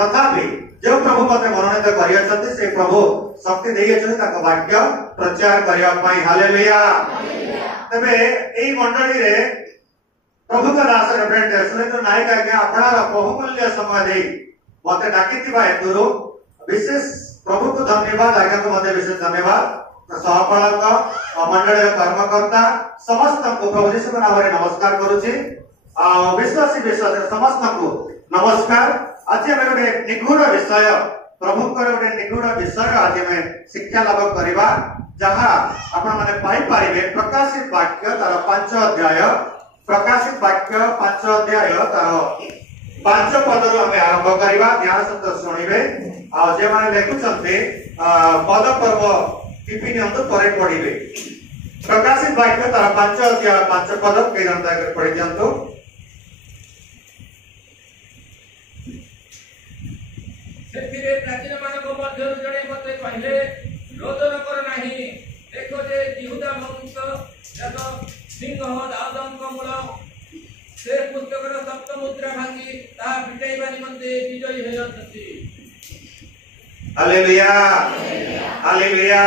तथापि जो प्रभु मते मनोनीत करियछन्ति से प्रभु शक्ति देइछन्ति ताको वाक्य प्रचार करिया पई। हालेलुया। तबे एई मंडली रे प्रभु का दास रेवरेंड सुरेंद्र नायक आज्ञा अपना बहुमूल्य समय दे मते डाकिथिबा हेतुरु विशेष प्रभु को धन्यवाद। आज्ञा को मते विशेष धन्यवाद। सहपालक मंडली कर्मकर्ता समस्त को प्रभु यीशु नाम रे नमस्कार करूची। विश्वासी विश्वासी समस्त को नमस्कार। आज हम गोटे निगूढ़ विषय प्रभु गोटे निगूढ़ विषय आज हम शिक्षा लाभ करवा जहाँ आपण माने पाई पारिबे प्रकाशित वाक्य तार 5 अध्याय प्रकाशित वाक्य 5 अध्याय तार 5 पदरु हम आरंभ करवा। ध्यान सहित शुणिबे आ जे माने लेखुचंते पद पर्व टिपी नियंतु परे पढिबे। प्रकाशित वाक्य तार 5 अध्याय 5 पद के जनता कर पढि दियंतु। सेथिरे प्राचीन मानको मध्य जणे मते कहले रोदन कर नाही देखो जे यहूदा वंश जग सिंह दाऊदଙ୍କ मूल से पुस्तकर सप्त मुद्रा भांगी ता पिटाइबा निमंते विजयी होयछथि। Hallelujah hallelujah.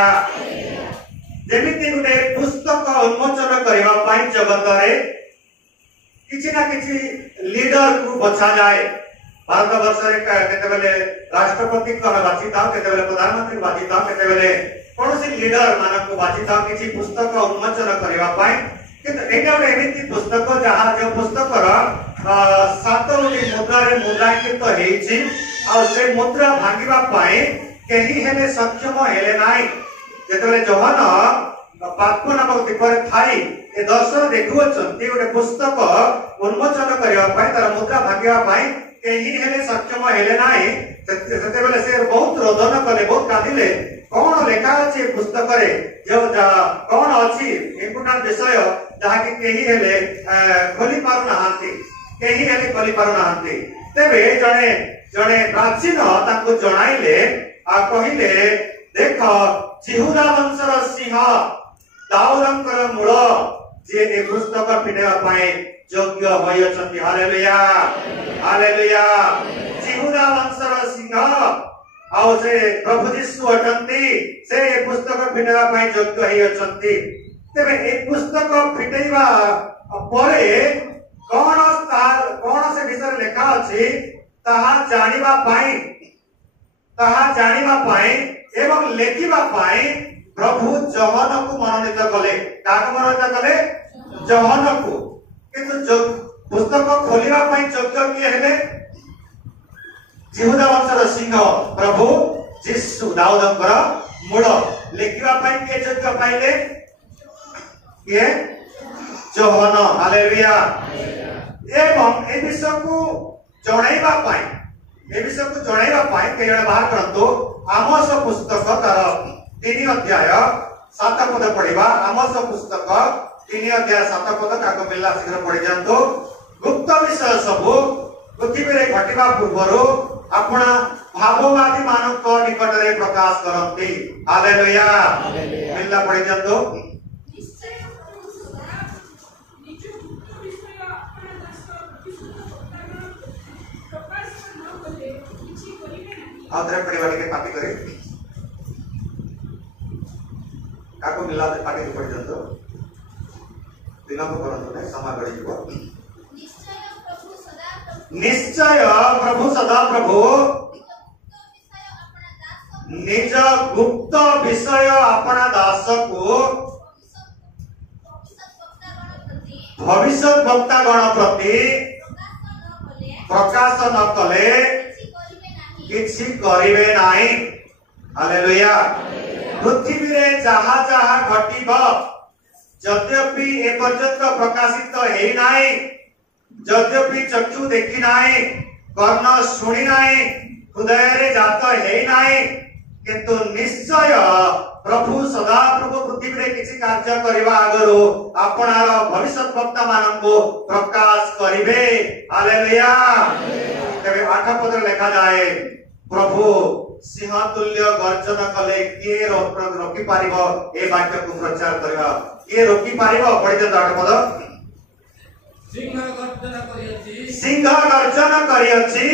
जेमिति गुटे पुस्तक उन्मोचन करबा पई जगत रे किछि ना किछि लीडर को बचा जाए। भारत वर्ष रे केते बेले राष्ट्रपति को बाची था, केते बेले प्रधानमंत्री बाची था, केते बेले कोनोसी लीडर मानक को बाची था किछि पुस्तक उन्मोचन करबा पई। किंतु एटा गोटे एमिति पुस्तक जहा जो पुस्तकर 7 मुद्रा रे मुद्रांकित हेछि आ से मुद्रा भांगिबा पई केही हेले सक्षम हेले नाही। जेतले जोहन पात्म नामक दीपरे थाई ए दर्शन देखुछन्ति गोटे पुस्तक उन्मोचन करबा पई तार मुद्रा भांगिबा पई केही हेले सक्षम हेले नाही। सेते बेले से बहुत रोदन कले बहुत कादिले कोन लेखा अछि पुस्तक रे जो कोन अछि इम्पोर्टेंट विषय जहा कि केही हेले खोली पारु नाहंती केही हेले खोली पारु नाहंती। तेबे जणे जणे प्राचीन ताको जणाइले आ कहिले देख यहूदा वंशर सिंह दाऊदंकर मूल जे ए पुस्तक पिनेबा पई योग्य होयछन्ति। Hallelujah hallelujah. यहूदा वंशर सिंह आउ से प्रभु यीशु अटंती से ए पुस्तक पिनेबा पई योग्य होयछन्ति। तेबे ए पुस्तक पिटेबा परे कोन से विषय लेखा अछि ताहा जानिबा पई एवं लेखिबा पई प्रभु जोहन को मनोनीत कले। काक मनोनीत कले? जोहन को। किंतु जो पुस्तक खोलिबा पई योग्य किए हेले यहूदा वंशर सिंह प्रभु यीशु दाऊदंकर मूल। लेखिबा पई के योग्य पाइले के जोहन। हालेलुया। एवं ए विषय को जणाइबा पई के जण बाहर करंतो आमोस पुस्तक तार 3 अध्याय 7 पद पढ़िबा। आमोस पुस्तक 3 अध्याय 7 पद काको मिलला शीघ्र पढ़ि जानतो। गुप्त विषय सब पृथ्वी रे घटिबा पूर्वरो अपना भाववादी मानक निकट रे प्रकाश करंती। हालेलुया मिलला पढ़ि जानतो। आदर परिवार के पार्टी करे काको मिला दे पार्टी पड़ जंतो दिना को करंतो ने समय गड़ी जीव। निश्चय प्रभु सदा प्रभु निज गुप्त विषय अपना दास को भविष्य वक्ता गण प्रति प्रकाश न कले किछि करिवे नाही। हालेलुया। पृथ्वी रे जहा जहा घटिब यद्यपि ए पर्यंत प्रकाशित हेई नाही, यद्यपि चक्षु देखि नाही, कर्ण सुनि नाही, हृदय रे जात हेई नाही, किंतु निश्चय प्रभु सदा प्रभु पृथ्वी रे किछि कार्य करिवा आगरो आपनार भविष्यत वक्ता मानको प्रकाश करिवे। हालेलुया। तबे 8 पद लिखा जाए प्रभु सिंहतुल्य गर्जन कले किए रोकी पारिबो ए वाक्य को प्रचार करबा किए रोकी पारिबो पढ़ि दे 8 पद। सिंह गर्जन करियछि सिंह गर्जन करियछि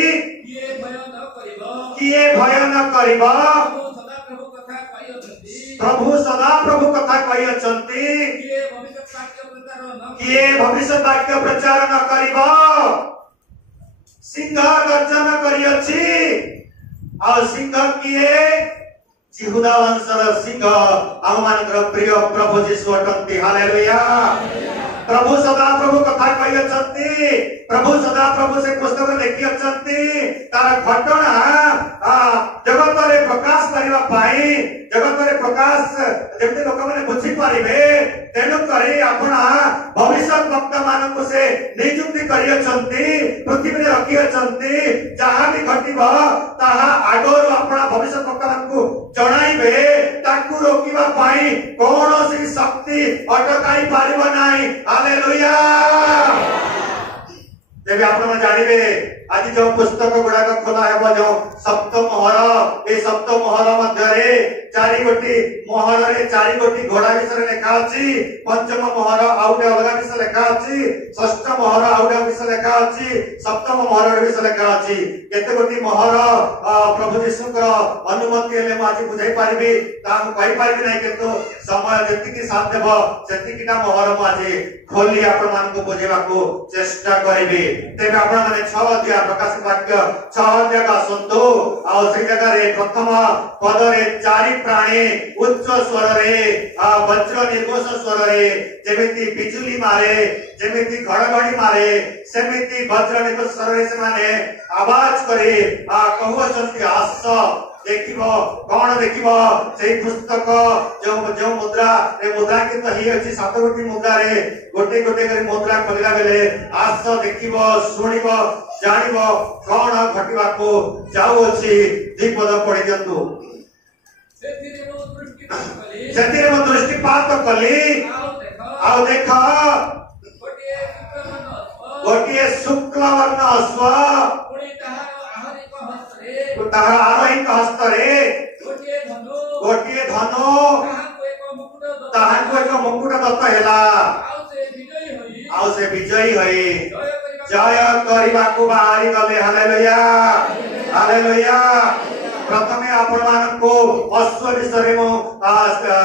किए भय न करिबो किए भय न करिबो प्रभु सदा प्रभु कथा प्रभु सदा प्रभु कथा कहियछन्ति कहियछन्ति किए भविष्य वाक्य प्रचार किए भविष्य वाक्य प्रचार न न करिबो सिंह गर्जन करियछि आ सिंह किए जिहुदा वंशर सिंह आम मानकर प्रिय प्रभु जीशु अटंती हालेलुया प्रभु सदा प्रभु कथा कहियछन्ति प्रभु सदा प्रभु से पुस्तक लिखि अछन्ति तार घटना जगत रे प्रकाश करबा पाई जगत रे प्रकाश जेते लोक माने बुझी पारिबे तेनु करी आपना भविष्य वक्ता मानक से नियुक्ति करियछन्ति पृथ्वी रे रखियछन्ति जहा भी घटिबो ताहा आगोर आपना भविष्य वक्ता मानक जणाइबे ताकू रोकिबा पाई कोनोसी शक्ति अटकाई पारिबो नाही हालेलुया जेबे आपण जानिबे आज जो पुस्तक गुड़ाक खोला है जो सप्तमोहर ए सप्तमोहर मध्य चारि गोटी मोहर रे चारि गोटी घोड़ा विषय लेखा अछि पंचम मोहर आउटे अलग विषय लेखा अछि षष्ठ मोहर आउटे विषय लेखा अछि सप्तम मोहर विषय लेखा अछि केते गोटी मोहर प्रभु यीशुकर अनुमति हेले म आज बुझाई पारिबी ता कहि पारिबी नै किंतु समय जति साथ देबो सेतिकिटा मोहर म आज खोली आपण मान को बुझेबा को चेष्टा करिबी तेबे आपण माने 6 अध्याय प्रकाश वाक्य 6 अध्याय का सुनतो आ से जगह रे प्रथम पद रे चारि प्राणी उच्च स्वर रे वज्र निर्घोष स्वर रे जेमिति बिजुली मारे जेमिति घड़घड़ी मारे सेमिति वज्र निर्घोष स्वर रे से माने आवाज करे कहउछन्ति आस देखिबो कोन देखिबो सेई पुस्तक जो जो मुद्रा रे मुद्रा के तो ही अछि सात गोटी मुद्रा रे गोटे गोटे करी मुद्रा खोलिला बेले आस देखिबो सुनिबो जानिबो कोन घटिबा को जाउ अछि दीपद पड़ी जंतु सेतिरे मो दृष्टिपात कली आओ देखो गोटिए शुक्ल वर्ण अश्व ताहा आरोही हस्त रे गोटिए धनु ताहा को एक मुकुट दत्त हेला आउ से विजयी होई जय करिबा को बाहरी गले हालेलुया हालेलुया प्रथमे आपण मान को अश्व विषय मो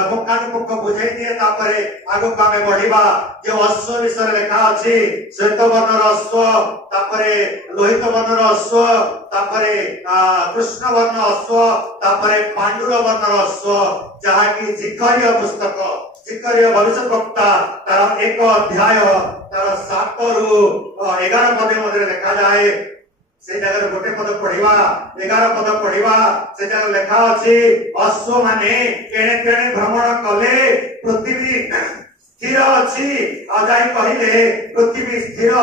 मुखान को बुझाई दिए तापरे आगो कामे बढ़िबा जे अश्व विषय लेखा अछि श्वेत वर्णर अश्व तापरे लोहित वर्णर अश्व तापरे कृष्ण वर्ण अश्व तापरे पांडुर वर्णर अश्व जहा की जिकर्य पुस्तक जिकर्य भविष्य वक्ता तार एक अध्याय तार 7 रु 11 पद मध्ये लिखा जाए से जगह गोटे पद पढ़िबा 11 पद पढ़िबा से जगह लिखा अछि अश्व माने केने केने भ्रमण कले पृथ्वी स्थिर अछि आ जाई कहिले पृथ्वी स्थिर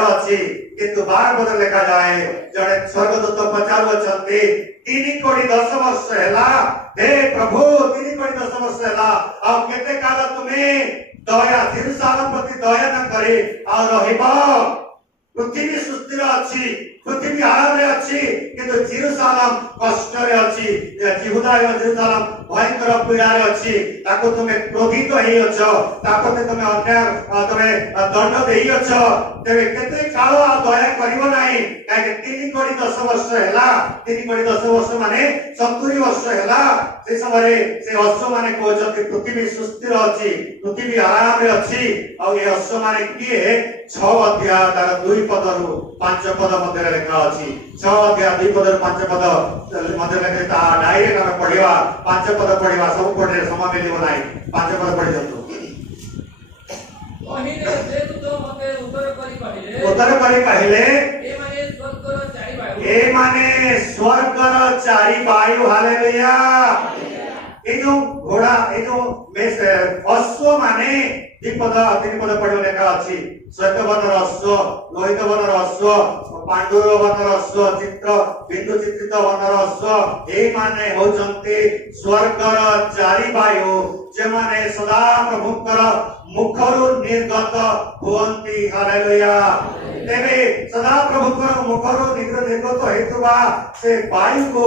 अछि किंतु 12 पद लिखा जाए जड़े स्वर्गदूत पचारू अछंती 3 कोटी 10 वर्ष हैला हे प्रभु 3 कोटी 10 वर्ष हैला आ केते काल तुमे दया यरूशलेम प्रति दया न करे आ रहिबा पृथ्वी सुस्थिर अछि पृथ्वी आराम रे अछि किंतु यरूशलेम कष्ट रे अछि यहूदा एवं यरूशलेम भयंकर पीड़ा रे अछि ताको तुमे क्रोधित हेई अछ ताको तुमे अन्याय तुमे दंड देई अछ तेरे केते काल आ दया करिवो नाही काहे 3 कोटी 10 वर्ष हैला 3 कोटी 10 वर्ष माने 70 वर्ष हैला से समय से अश्व माने कहजति पृथ्वी सुस्थिर अछि पृथ्वी आराम रे अछि आ ए अश्व माने की है 6 अध्याय तार 2 पद रु 5 पद मध्ये लेखा अछि 6 अध्याय 2 पद रु 5 पद मध्ये लेखा ता डायरेक्ट हम पढिबा 5 पद पढिबा सब पढे समय मिलिबो नाही 5 पद पढि जंतु ओहिने से तो मते उत्तर करी कहले ए माने स्वर्गर चारि वायु हालेलुया ए जो घोड़ा ए जो अश्व माने 2 पद 3 पद पढो लेखा अछि श्वेतवर्णर अश्व लोहित वर्णर अश्व पांडुर वर्णर अश्व चित्र बिंदु चित्रित वर्णर अश्व ए माने होचंती स्वर्गर चारि वायु जे माने सदा प्रभुकर मुखरु निर्गत हुवंती हालेलुया तेबे सदा प्रभुकर मुखरु निर्गत हेतुवा से वायु को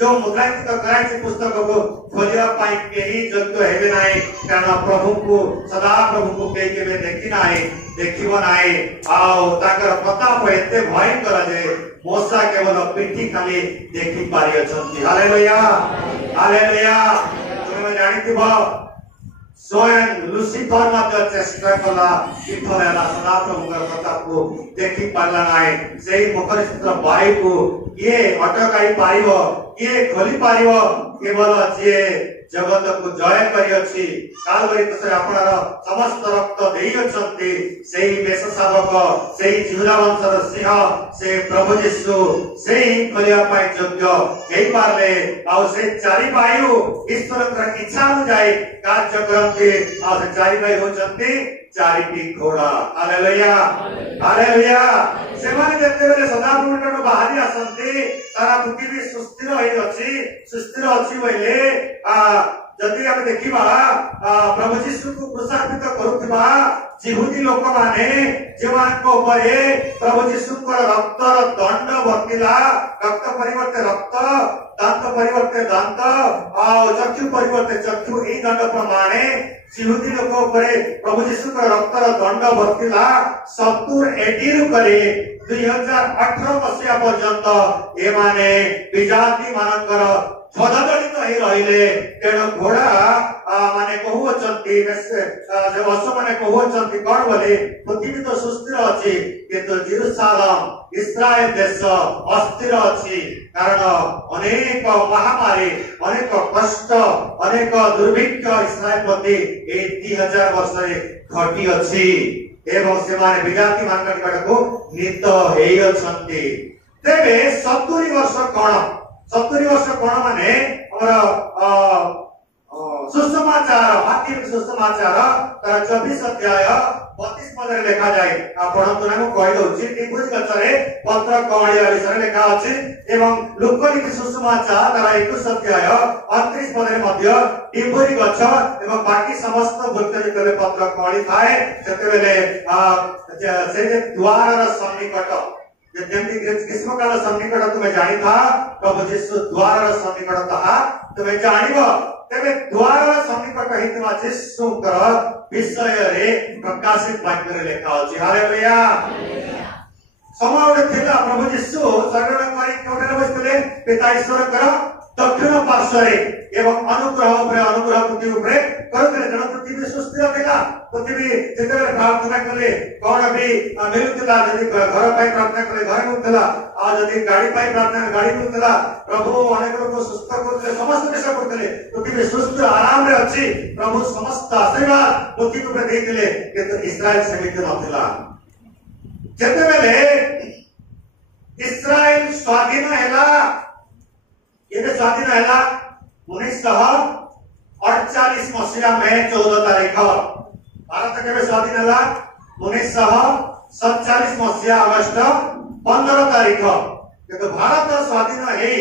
जो मुद्रांकित कराई पुस्तक को खोलिया पाई केही योग्य हेबे नाही कारण प्रभु को सदा प्रभु को केही केबे देखि नाही देखिबो नाही आउ ताकर प्रताप एते भयंकर जे मोसा केवल पिठी खाली देखि पारि अछंती हालेलुया हालेलुया तुमे जानिथिबो स्वयं लुसिफर मध्य चेष्टा कला किथलेला सदा प्रभुकर प्रताप को देखि पारला नाही सेही मुखर चित्र वायु को ये अटकाई पारिबो ये खोली पारिबो केवल जे जगत को जय करी अछि कालवरी तसे आपनार समस्त रक्त देई अछंती सेही मेष साधक सेही जिहुदा वंशर सिंह से प्रभु यीशु सेही खोलिया पाई योग्य एई पारले आ से चारि वायु ईश्वरकर इच्छा अनुसार कार्य करंती आ से चारि वायु होचंती चारिटी घोड़ा हालेलुया हालेलुया से माने जते बेले सदा प्रभुकर बाहरी आसंती सारा पृथ्वी सुस्थिर होई अछि सुस्थिर अछि बोले जदि हम देखिबा प्रभु यीशु को क्रूसार्पित करुथिबा जिहुदी लोक माने जेमान को ऊपर प्रभु यीशु को रक्त दंड वर्तिला रक्त परिवर्ते रक्त दांत परिवर्ते दांत और चक्षु परिवर्ते चक्षु ई दंड प्रमाणे जिहुदी लोक ऊपर प्रभु यीशु को रक्त दंड वर्तिला 70 एडी रु करे 2018 मसिया पर्यंत ए माने विजाति मानकर छदजड़ित ही रहिले तेणु घोड़ा माने कहू अछंती जे वर्ष माने कहू अछंती कोन बोले पृथ्वी तो सुस्थिर अछि किंतु जेरूशलेम इस्राएल देश अस्थिर अछि कारण अनेक महामारी अनेक कष्ट अनेक दुर्भिक्ष इस्राएल प्रति ए 3000 वर्ष रे घटी अछि एवं से माने विजाति मान को नित हेई अछंती तेबे 70 वर्ष कोन 70 वर्ष कोन माने हमर सुसमाचार हाथी सुसमाचार तार 24 अध्याय 32 पद रे लिखा जाय आपण तो नाम कहि दोछि टिपुज गचरे पत्र कवळी विषय लिखा अछि एवं लोकलिखित सुसमाचार तार 21 अध्याय 38 पद रे मध्य टिपुरी गच एवं बाकी समस्त व्यक्ति जेतले पत्र कवळी थाए सेतेबेले से द्वारर सन्निकट जेमति ग्रीष्म काल सन्निकट तुमे जानि था प्रभु यीशु द्वारर सन्निकट था तुमे जानिबो तेबे द्वारर सन्निकट हितवा यीशुकर विषय रे प्रकाशित वाक्य रे लिखा अछि हालेलुया समय थिला प्रभु यीशु शरण करी कोठे बसले पिता ईश्वर कर दक्षिण पार्श्व रे एवं अनुग्रह उपरे अनुग्रह पृथ्वी उपरे करते जन पृथ्वी सुस्थिर थिला पृथ्वी जेते प्रार्थना करे कोन भी मिलुतला जदि घर पाई प्रार्थना करे घर मिलुतला आ जदि गाड़ी पाई प्रार्थना गाड़ी मिलुतला प्रभु अनेक लोक सुस्थ करते समस्त विषय करते पृथ्वी सुस्थ आराम रे अछि प्रभु समस्त आशीर्वाद पृथ्वी उपरे देथिले किंतु इस्राएल समिति नथिला जेते बेले इस्राएल स्वाधीन हैला ये स्वाधीन हैला 1948 मसीहा में 14 तारीख भारत केबे स्वाधीन हैला 1947 मसीहा अगस्त 15 तारीख किंतु भारत स्वाधीन है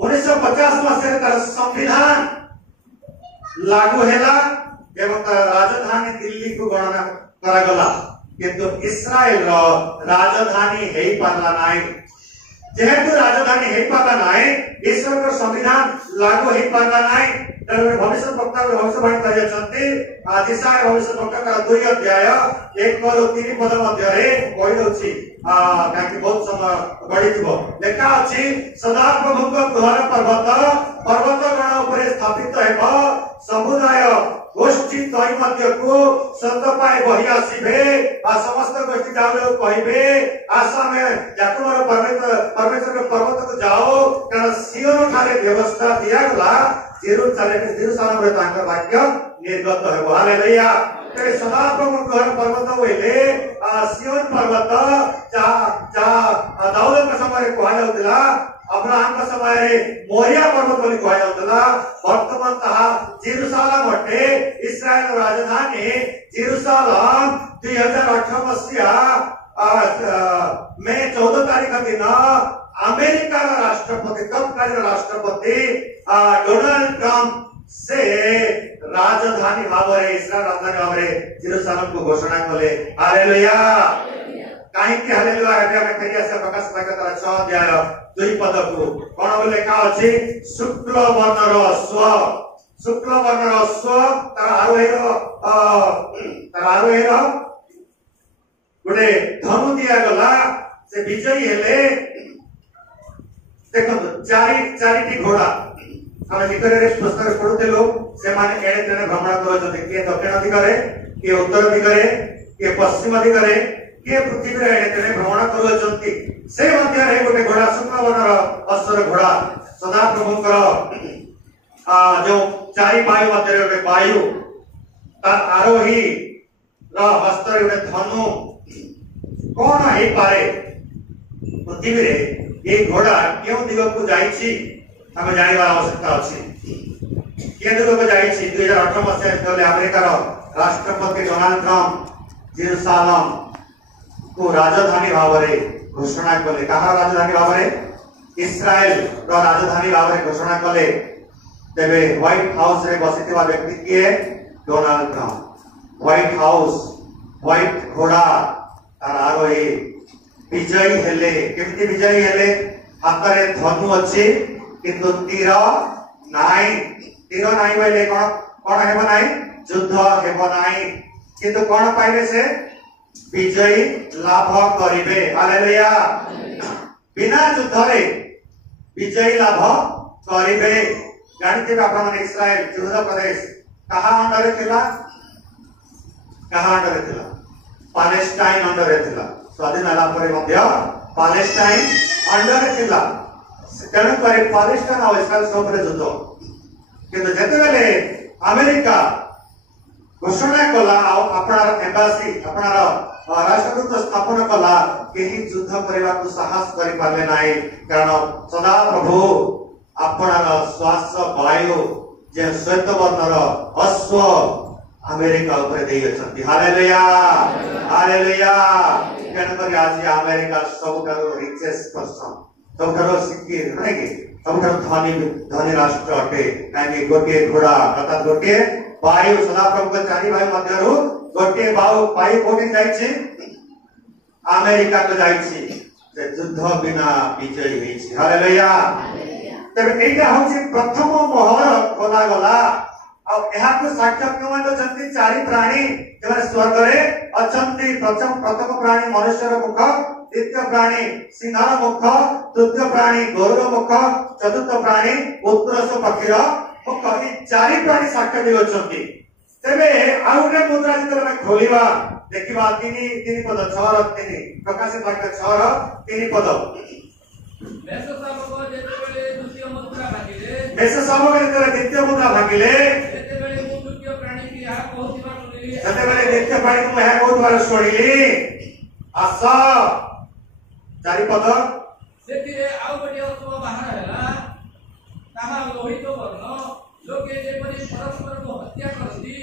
1950 मसीहा तार संविधान लागू हैला एवं राजधानी दिल्ली को गणना करा गला किंतु इस्राएल रो राजधानी है पारला नाही जेहेतु राजधानी हे पाता नाही ईश्वर का संविधान लागू हे पाता नाही तर भविष्य वक्ता भविष्यवाणी करि छथि आदिशाय भविष्य वक्ता का 2 अध्याय 1 और 3 पद मध्य रे कहि दोछि काकि बहुत समय गडी दिबो लेखा अछि सदा प्रभु को द्वार पर्वत गण ऊपर स्थापित हेबो समुदाय गोष्ठी तई मध्य को सत पाए बहि आसीबे आ समस्त गोष्ठी जाओ कहिबे आशा में याकूब परमेश्वर के पर्वत को जाओ कारण सियोन ठारे व्यवस्था दिया गला जेरूशलेम रे तांकर वाक्य निर्गत हेबो हालेलुया ते सदा प्रभु घर पर्वत होइले सियोन पर्वत जा दाऊद के समय कहला होतला अब्राहम का समय रे मोरिया पर्वत बोली कहा जाउतला वर्तमान ताहा जेरुसालेम अटे इस्राएल राजधानी जेरुसालेम 2018 मसीहा मे 14 तारीख दिन अमेरिका राष्ट्रपति तत्कालीन राष्ट्रपति डोनाल्ड ट्रम्प से राजधानी भाव इस्राएल राजधानी भाव जेरुसालेम को घोषणा कले। हालेलुया कहीं के हालेलुया हमें फेरिया से प्रकाश वाक्य 6 अध्याय 2 पद को कोन बोले का अछि शुक्ल वर्णर अश्व तार आरोही गोटे धनु दिया गला से विजयी हेले। देखो चारिटी घोड़ा हम निकटरे पुस्तक पढुतेलो से माने एणे तेणे भ्रमण करछते के दक्षिण दिगरे के उत्तर दिगरे के पश्चिम दिगरे के पृथ्वी रे एणे तेणे भ्रमण करछंती से मध्य रे गोटे घोड़ा शुक्ल वर्णर अश्वर घोड़ा सदा प्रभुकर जो चारि वायु मध्य रे वायु तार आरोही र हस्त रे गोटे धनु कौन है पारे पृथ्वी रे ये घोड़ा क्यों दिग को जाइछि हमें जानिबार आवश्यकता अछि। के दिग को जाइछि 2018 मसीहा तले अमेरिकार राष्ट्रपति डोनाल्ड ट्रम्प जेरुसालेम को राजधानी भाव में घोषणा कले। कहा राजधानी भाव में इस्राएल रो राजधानी भाव में घोषणा कले। तेबे व्हाइट हाउस रे बसिथिबा व्यक्ति किए Donald Trump. White house white घोड़ा तार आरोही विजयी हेले। केमती विजयी हेले हाथ रे धनु अछि किंतु तीर नाही बोले कोन हेबो नाही युद्ध हेबो नाही किंतु कोन पाइबे से विजयी लाभ करिवे। हालेलुया बिना युद्ध रे विजयी लाभ करिवे। जानते आपण माने इस्राएल यहूदा प्रदेश कहा अंडर थिला पैलेस्टाइन अंडर थिला। स्वाधीन होला परे मध्य पैलेस्टाइन अंडर थिला तेणु कर पैलेस्टाइन और इस्राएल सब युद्ध किंतु जते बेले अमेरिका घोषणा कला अपनार एम्बासी अपनार राष्ट्रदूत स्थापन कला केही युद्ध करबा को साहस करि पाले नाही कारण सदा प्रभु अपनार श्वास वायु जे श्वेत वर्णर अश्व अमेरिका ऊपर देई अछंती। हालेलुया हालेलुया केन कर आज अमेरिका सबठारो रिचेस्ट पर्सन सबठारो सिक्की नै कि सबठारो धनी राष्ट्र अटे काहे गोटे घोड़ा अर्थात गोटे वायु सदा प्रभु के चारि वायु मध्यरु गोटे वायु कोठी जाइछि अमेरिका को जाइछि जे युद्ध बिना विजयी होइछि। हालेलुया तबे एटा होछि प्रथम मोहर खोला गला और यहां को साक्ष्य क्यों अछंती चारि प्राणी जेमाने स्वर्ग रे अछंती। प्रथम प्राणी मनुष्यर मुख द्वितीय प्राणी सिंहर मुख तृतीय प्राणी गौर मुख चतुर्थ प्राणी उत्तरस पक्षीर मुख ई चारि प्राणी साक्ष्य दे अछंती। तेबे आउटे मुद्रा जितले खोलिबा देखिबा तीन पद 6 र 3 प्रकाशित वाक्य 6 र 3 पद मेष शावक जेतेबेले द्वितीय मुद्रा भागिले जेतेबेले मु द्वितीय प्राणी की यहा कहउतिबा सुनिली जेतेबेले द्वितीय प्राणी को यहा कहउतिबा सुनिली आस चारि पद सेतिरे आउ गोटे अश्व बाहर हैला ताहा लोहित वर्ण लोके जेपरि परस्पर को हत्या करती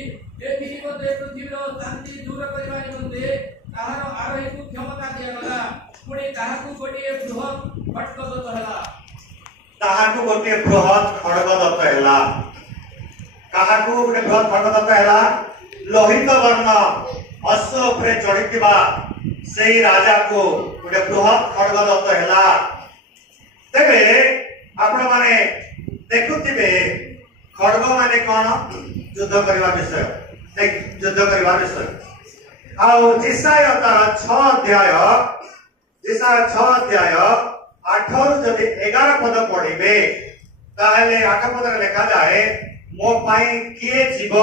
एथिनि मते पृथ्वीर शांति दूर करबा निमंते ताहार आरोही को क्षमता दिया गला पुणी ताहाकु गोटे बृहत खड्ग दत्त हैला। ताहाकु गोटे बृहत खड्ग दत्त हैला। काहाकु गोटे बृहत खड्ग दत्त हैला लोहित वर्ण अश्व उपरे चढ़िथिबा सेई राजा को गोटे बृहत खड्ग दत्त हैला। तेबे आपण माने देखुथिबे खड्ग माने कोन युद्ध करबा विषय युद्ध करबा विषय आउ जिसाया तार 6 अध्याय 8 जदि 11 पद पढ़िबे ताहले 8 पद रे लिखा जाए मो पाई किए जीव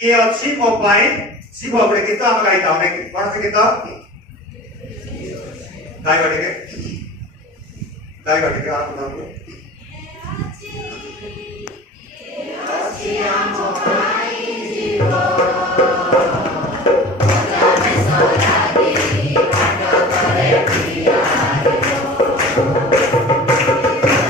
किए अछि मो पाई जीव बडे गीत हम गाइता ने कोन से गीत गाय गटे के आप बताओ अछि मो पाई जीव Thank you.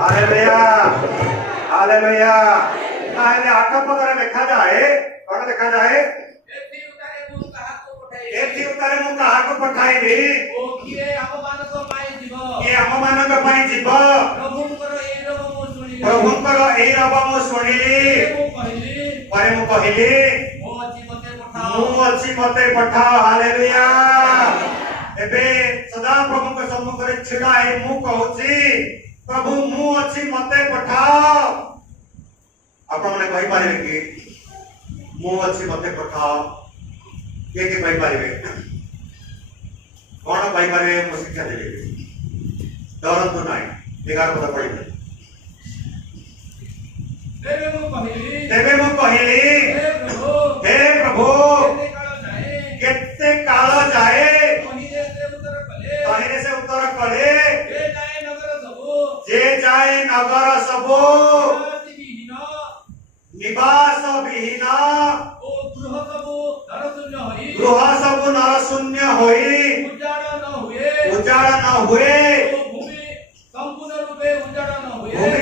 हालेलुया हालेलुया ताहले आठ पदरे देखा जाए कौन देखा जाए एथि उतारे मु काहाको पठाइबी ओ किए हम मानक पाई जीव ये हम मानक पाई जीव प्रभुंकर एई रब मु सुनिली परे मु कहिली मु अछि मते पठाओ हालेलुया एबे सदा प्रभु के सम्मुख रे छिड़ा है मु कहूची प्रभु मु अछि मते पठाओ आपण माने कहि पारे कि मु अछि मते पठाओ के कहि पारे कोन कहि पारे मु शिक्षा देबे डरंतु नाही 11 पद पढिबे देवे मु कहिली हे प्रभु केते काल जाए तहिरे से उत्तर कले जे जाए नगर सबो निवास विहीन गृह सबु नरशून्य होई उजाड़ न हुए भूमि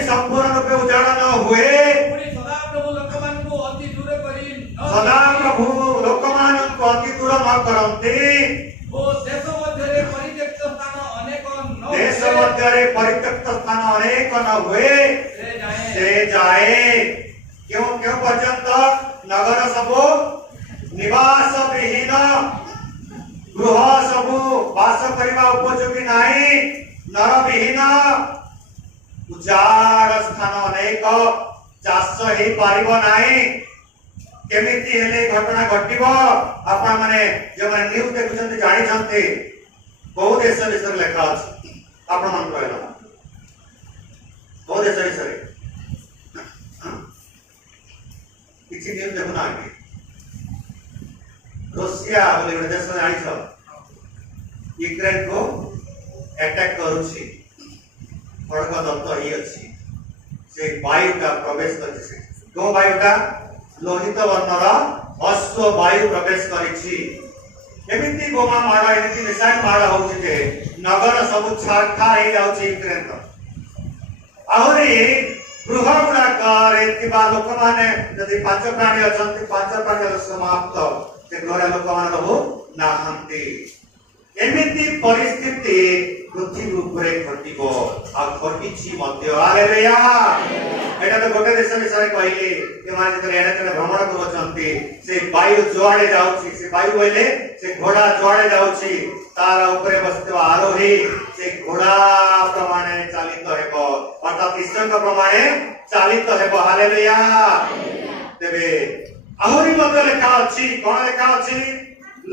संपूर्ण रूपे उजाड़ न हुए सदा प्रभु लोकमानंको अति दूर न करंती देश मध्य परित्यक्त स्थान अनेक न हुए से जाए क्यों क्यों पर्यंत नगर सबो निवास विहीन गृह सबु वास करबा उपयोगी नाही नर विहीन उजाड़ स्थान अनेक चाष ही पारिबो नाही केमिति हेले घटना घटिबो आपण माने जे माने न्यूज देखुछन्ते जानि छन्ते बहु देश विषय लेखा अछि आपण मन कहला बहु देश विषय किछि न्यूज देखु ना आगे रशिया बोले ଗୋଟେ देश जानि छ यूक्रेन को अटैक करूछि बड़क दत्त ही अछि से वायु का प्रवेश करछि को वायु का लोहित वर्णर अश्व वायु प्रवेश करिछि एमिति बोमा मारा एमिति मिसाइल मारा होछि जे नगर सब छारखार हे जाउछि यूक्रेन तो आहुरी गृह गुड़ा करे किबा लोक माने यदि पांच प्राणी अछंती पांच प्राणी समाप्त से घर लोक माने रहु नाहंती एमिति परिस्थिति पृथ्वी ऊपर घटिबो आ घटिछि मध्य हालेलुया एटा तो गोटे देश विषय कहले कि माने जतरे एने तने भ्रमण करछंती से वायु जोआडे जाउछि से वायु होइले से घोड़ा जोआडे जाउछि तार ऊपर बसतवा आरोही से घोड़ा प्रमाणे चालित हेबो अर्थात ईश्वर प्रमाणे चालित हेबो हालेलुया तेबे आहुरी मध्य लेखा अछि कोन लेखा अछि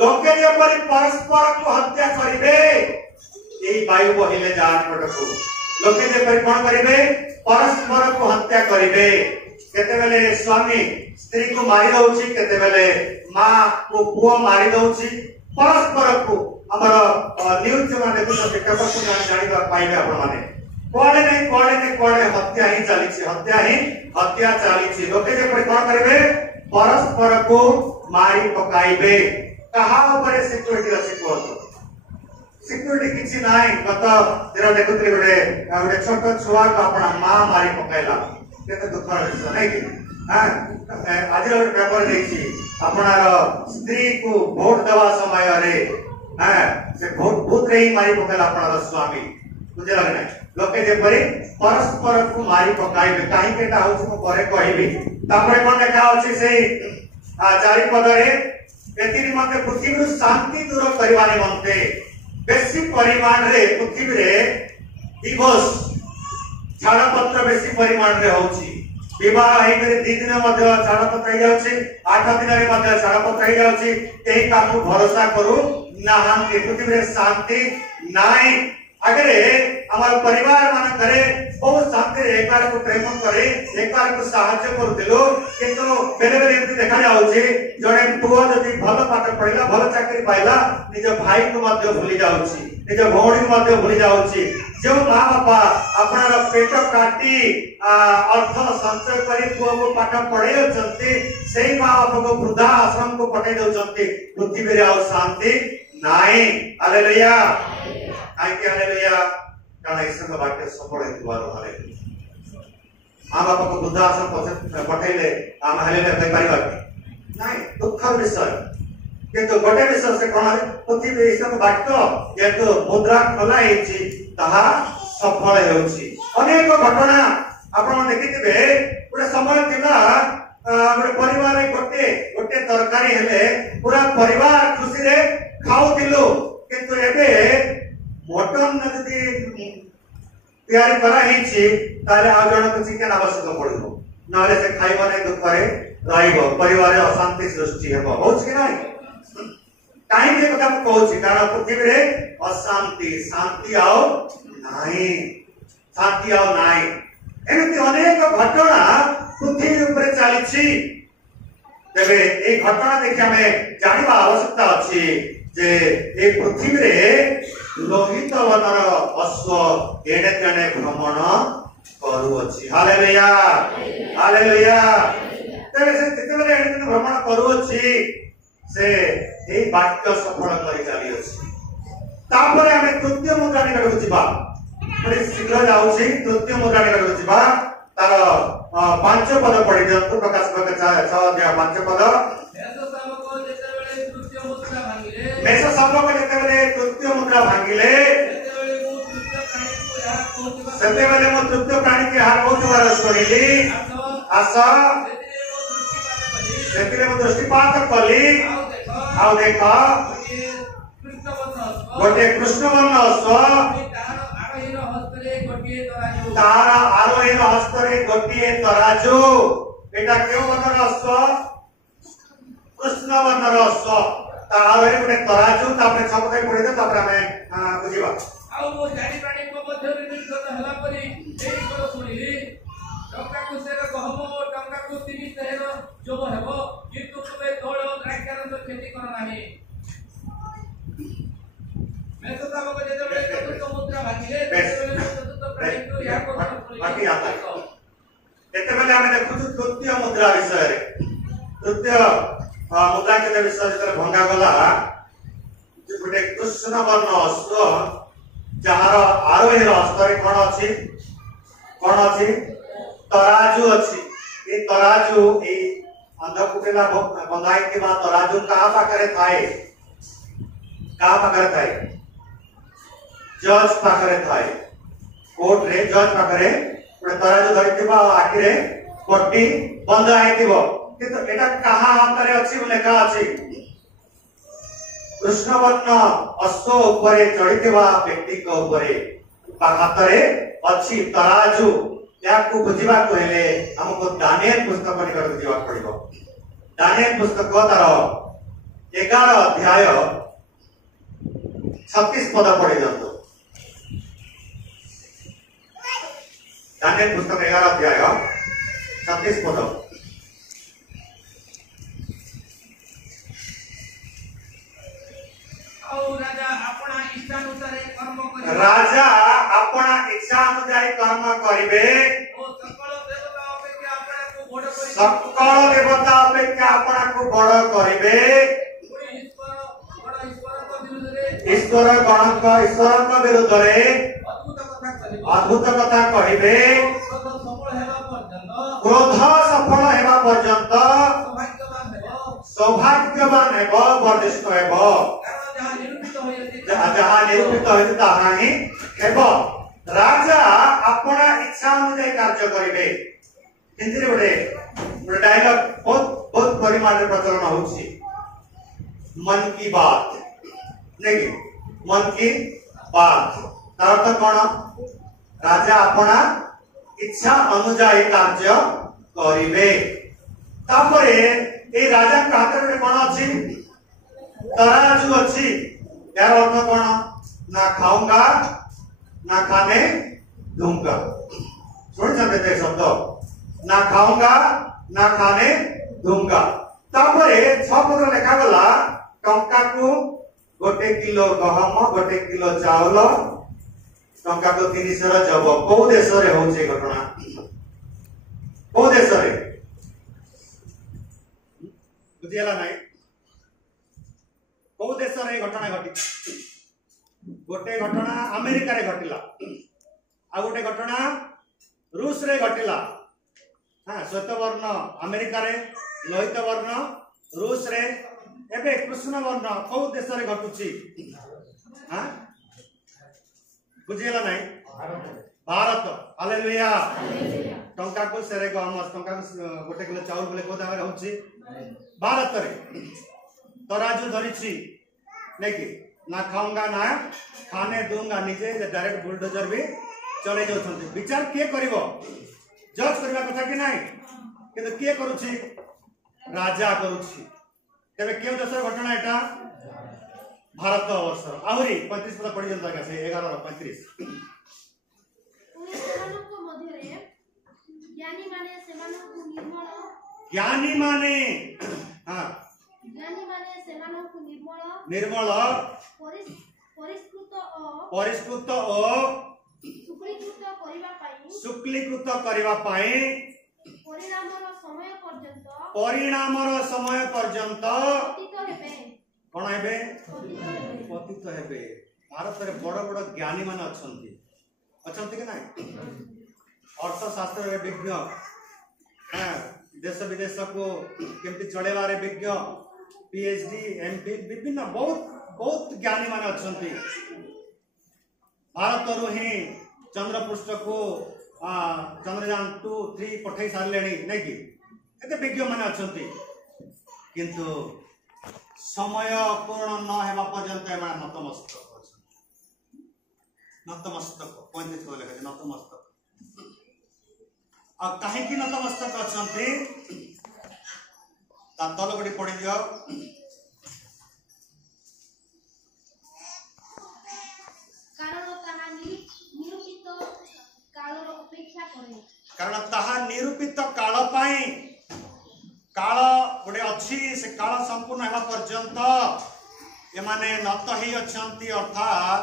लोके जेपरि परस्पर को हत्या करिवे एई वायु बहिले जान पटको लोके जेपरि कोन करिवे परस्पर को हत्या करिवे केते बेले स्वामी स्त्री को मारि दउछि केते बेले मां को पुओ मारि दउछि परस्पर को हमर न्यूज माने देखु पेपर को जानि पाइबे आपण माने कोडे हत्या ही चलीछि लोके जेपरि कोन करिवे परस्पर को मारि पकाइबे कहा ऊपर सिक्योरिटी अछि कोतो सिक्योरिटी किछि नाही गत दिन देखुत्री गोटे छोट छुआ को अपना मां मारी पकाइला केते दुख विषय नै कि हां आज एक पेपर देखि अपनार स्त्री को वोट देवा समय रे हां से भूत रे ही मारी पकाइला अपनार स्वामी बुझला नै लोके जे परि परस्पर को मारी पकाइबे काहे केटा होछ मो परे कहिबी तापरे कोन देखा अछि से चारि पद रे एतिनि मते पृथ्वी शांति दूर करबा निमंते बेसी परिमाण रे पृथ्वी रे दिवस छाड़पत्र बेसी परिमाण रे होछि विवाह हे करे 2 दिन मध्ये छाड़पत्र हे जाउछि 8 दिन रे मध्ये छाड़पत्र हे जाउछि एही काम को भरोसा करू नाहंती पृथ्वी रे शांति नाइ अगरे हमार परिवार मान करे बहुत शांति एक बार को प्रेम करे एक बार को सहायता करथिलो किंतु बेले बेले एमति देखा जाउछि जने पुओ जदि भलो पाठ पढिला भलो चाकरी पाइला निज भाई को मध्ये भूली जाउछि निज भौणी को मध्ये भूली जाउछि जो मां बापा अपनार पेट काटी अर्थ संचय करी पुओ को पाठ पढाई अछंती सेही मां बापा को वृद्धा आश्रम को पठाई दउछंती पृथ्वी रे आ शांति नहीं। हालेलुया। काहे हालेलुया कारण ईश्वर वाक्य सफल हेतुवार हालेलुया। माँ बाप को वृद्धाश्रम पठेले आम हालेलुया कहि परिबा नहीं दुखर विषय किंतु गोटे विषय से कौन पृथ्वी ईश्वर वाक्य जेतु मुद्रा खोला हेछि ताहा सफल हेउछि। अनेक घटना आपण देखिथिबे गोटे समय थिला गोटे परिवार गोटे गोटे तरकारी हेले पूरा परिवार खुशी रे खाउथिलु किंतु एबे मटन जदि तैयारी करा हेछि ताले आ जण को चिकेन आवश्यक पड़िबो नले से खाइबा नै दुख करे रहिबो परिवार अशांति सृष्टि हेबो होछ कि नै काहे के कथा कहूछि कारण पृथ्वी रे अशांति शांति आओ नाही शांति आओ नाही एमती अनेक घटना पृथ्वी ऊपर चली तेरे ए घटना देखि हमें जानिबा आवश्यकता अछि जे ए पृथ्वी रे लोहित वनर अश्व एणे तेणे भ्रमण करूअछि। Hallelujah hallelujah. तेरे से जेते बेले एणे तेणे भ्रमण करूअछि से ए वाक्य सफल करि चली अछि। तापर हमें तृतीय मुद्रा निकट जिबा बड़ी शीघ्र जाउछि। तृतीय मुद्रा निकट जिबा तार 5 पद पढ़ी दियंतु प्रकाश भाग 6 अध्याय 5 पद। मेष शावक जेतेबेले तृतीय मुद्रा भांगिले सेतेबेले मो तृतीय प्राणी के हार कहउतबार सुनिली आस सेतिरे मो दृष्टिपात कली आ देख गोटे कृष्णवर्ण अश्व तार आरोहीर हस्तरे गोटे तराजू एटा केउ वर्णर अश्व कृष्ण वर्णर अश्व तारे गोटे तराजू तापर सबके पढे दे तापर हमें बुझिबा आ वो जानी प्राणी को मध्य निर्गत हला परी एई को सुनिली टंका को सेर गहम टंका को 3 सेर जो हेबो किंतु तुमे तोळ द्राक्षारस खेती कर नाही। मैं तो तब को जेते बेले चतुर्थ मुद्रा भागिले तेबेले चतुर्थ प्राणी को या को बाकी आता एते बेले हमें देखु तृतीय मुद्रा विषय रे तृतीय मुद्रा के विषय जेते भंगा गला जे गोटे कृष्ण वर्ण अश्व जहार आरोहीर हस्तरे कोन अछि तराजू अछि। ए तराजू ए अंधकुटेला बंधाई के बाद तराजू कहां पाखरे थाए जज पाखरे थाए कोर्ट रे जज पाखरे गोटे तराजू धरिथिबा आखिरे पट्टी बंधा हेतिबो किंतु एटा कहां हातरे अछि लेखा अछि कृष्णवर्ण अश्व उपरे चढ़िथिबा व्यक्ति को उपरे हातरे अछि तराजू। याकू बुझिबा कहले हमको दानिएल पुस्तक निकट बुझिबा पड़िबो। दानिएल पुस्तक तार 11 अध्याय 36 पद पढ़ी दियंतु। दानिएल पुस्तक 11 अध्याय 36 पद। राजा अपना इच्छा अनुसार कर्म करिवे सकल देवता अपेक्षा अपना को बड़ करिवे ईश्वर गणक विरुद्ध रे अद्भुत कथा कहिबे क्रोध सफल हेबा पर्यंत सौभाग्यवान हेबो वर्धिष्ठ हेबो जहाँ निरूपित होइते ताहा ही हेबो। राजा अपना इच्छा अनुसार कार्य करिवे। हिंदी रे गोटे डायलॉग बहुत परिमाण रे प्रचलन होउछि मन की बात नहीं मन की बात तार अर्थ कोन राजा अपना इच्छा अनुसार कार्य करिवे। तापरे ए राजा का हाथ रे कोन अछि तराजू अछि यार अर्थ कोन ना खाऊंगा ना खाने दूंगा। सुन सकते शब्द ना खाऊंगा ना खाने दूंगा। तापरे 6 पद लिखा गला टंका को 1 किलो गहम 1 किलो चावल टंका को 300 जब को देश रे होचे घटना को देश रे बुझियाला नाही को देश रे घटना घटी गोटे घटना अमेरिका रे घटिला आ गोटे घटना रूस रे घटिला हां श्वेत वर्ण अमेरिका रे लोहित वर्ण रूस रे एबे कृष्ण वर्ण को देश रे घटुची हां बुझिला नहीं भारत हालेलुया टंका को सेरे गहम टंका को गोटे किलो चाउल बोले को दागा होची भारत रे तराजू धरिची नहीं ना खाऊंगा ना खाने दूंगा निजे डायरेक्ट बुलडोजर भी चले जाउछंती विचार के करिवो जज करबा कथा कि नाही किंतु के करूची राजा करूची तबे केउ देशर घटना एटा भारत वर्ष आहुरी 35 पद पड़ी जनता से 11 और 35 सेमानक मध्यरे ज्ञानी माने सेमानक निर्मल ज्ञानी माने हां ज्ञानी माने सेमानक निर्मल परिष्कृत ओ शुक्लीकृत करिवा पाई परिणामर समय पर्यंत कोन हेबे पतित हेबे भारत रे बड़ बड़ ज्ञानी मान अछंती अछंती कि नाही अर्थशास्त्र रे विज्ञ हां देश विदेश को केमती चलेवा रे विज्ञ पीएचडी एमफिल विभिन्न बहुत बहुत ज्ञानी मान अछंती भारत रु ही चंद्रपृष्ठ को चंद्रयान 2 3 पठाई सारलेनी नहीं कि एते विज्ञ मान अछंती किंतु समय पूर्ण न हेबा पर्यंत एमा नतमस्तक अछंती नतमस्तक 35 को लेखा नतमस्तक आ काहे कि नतमस्तक अछंती ता तल गडी पड़ी दियो कारण ताहा निरूपित काल पाई काल गोटे अच्छी से काल संपूर्ण हेबा पर्यंत एमाने नत ही अछंती अर्थात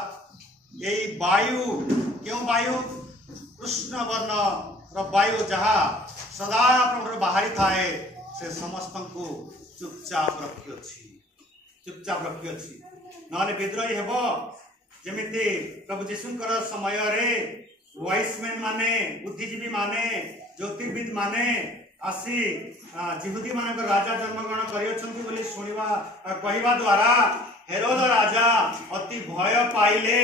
यही वायु क्यों वायु कृष्ण वर्ण र वायु जहा सदा प्रभु बाहरी थाए से समस्त को चुपचाप रखी अछि नले विद्रोही हेबो जेमिति प्रभु जीशुकर समय रे वाइसमैन माने बुद्धिजीवी माने ज्योतिर्विद माने आसी जिहुदी मानक राजा जन्मग्रहण करियछंती बोली सुनिवा कहवा द्वारा हेरोद राजा अति भय पाइले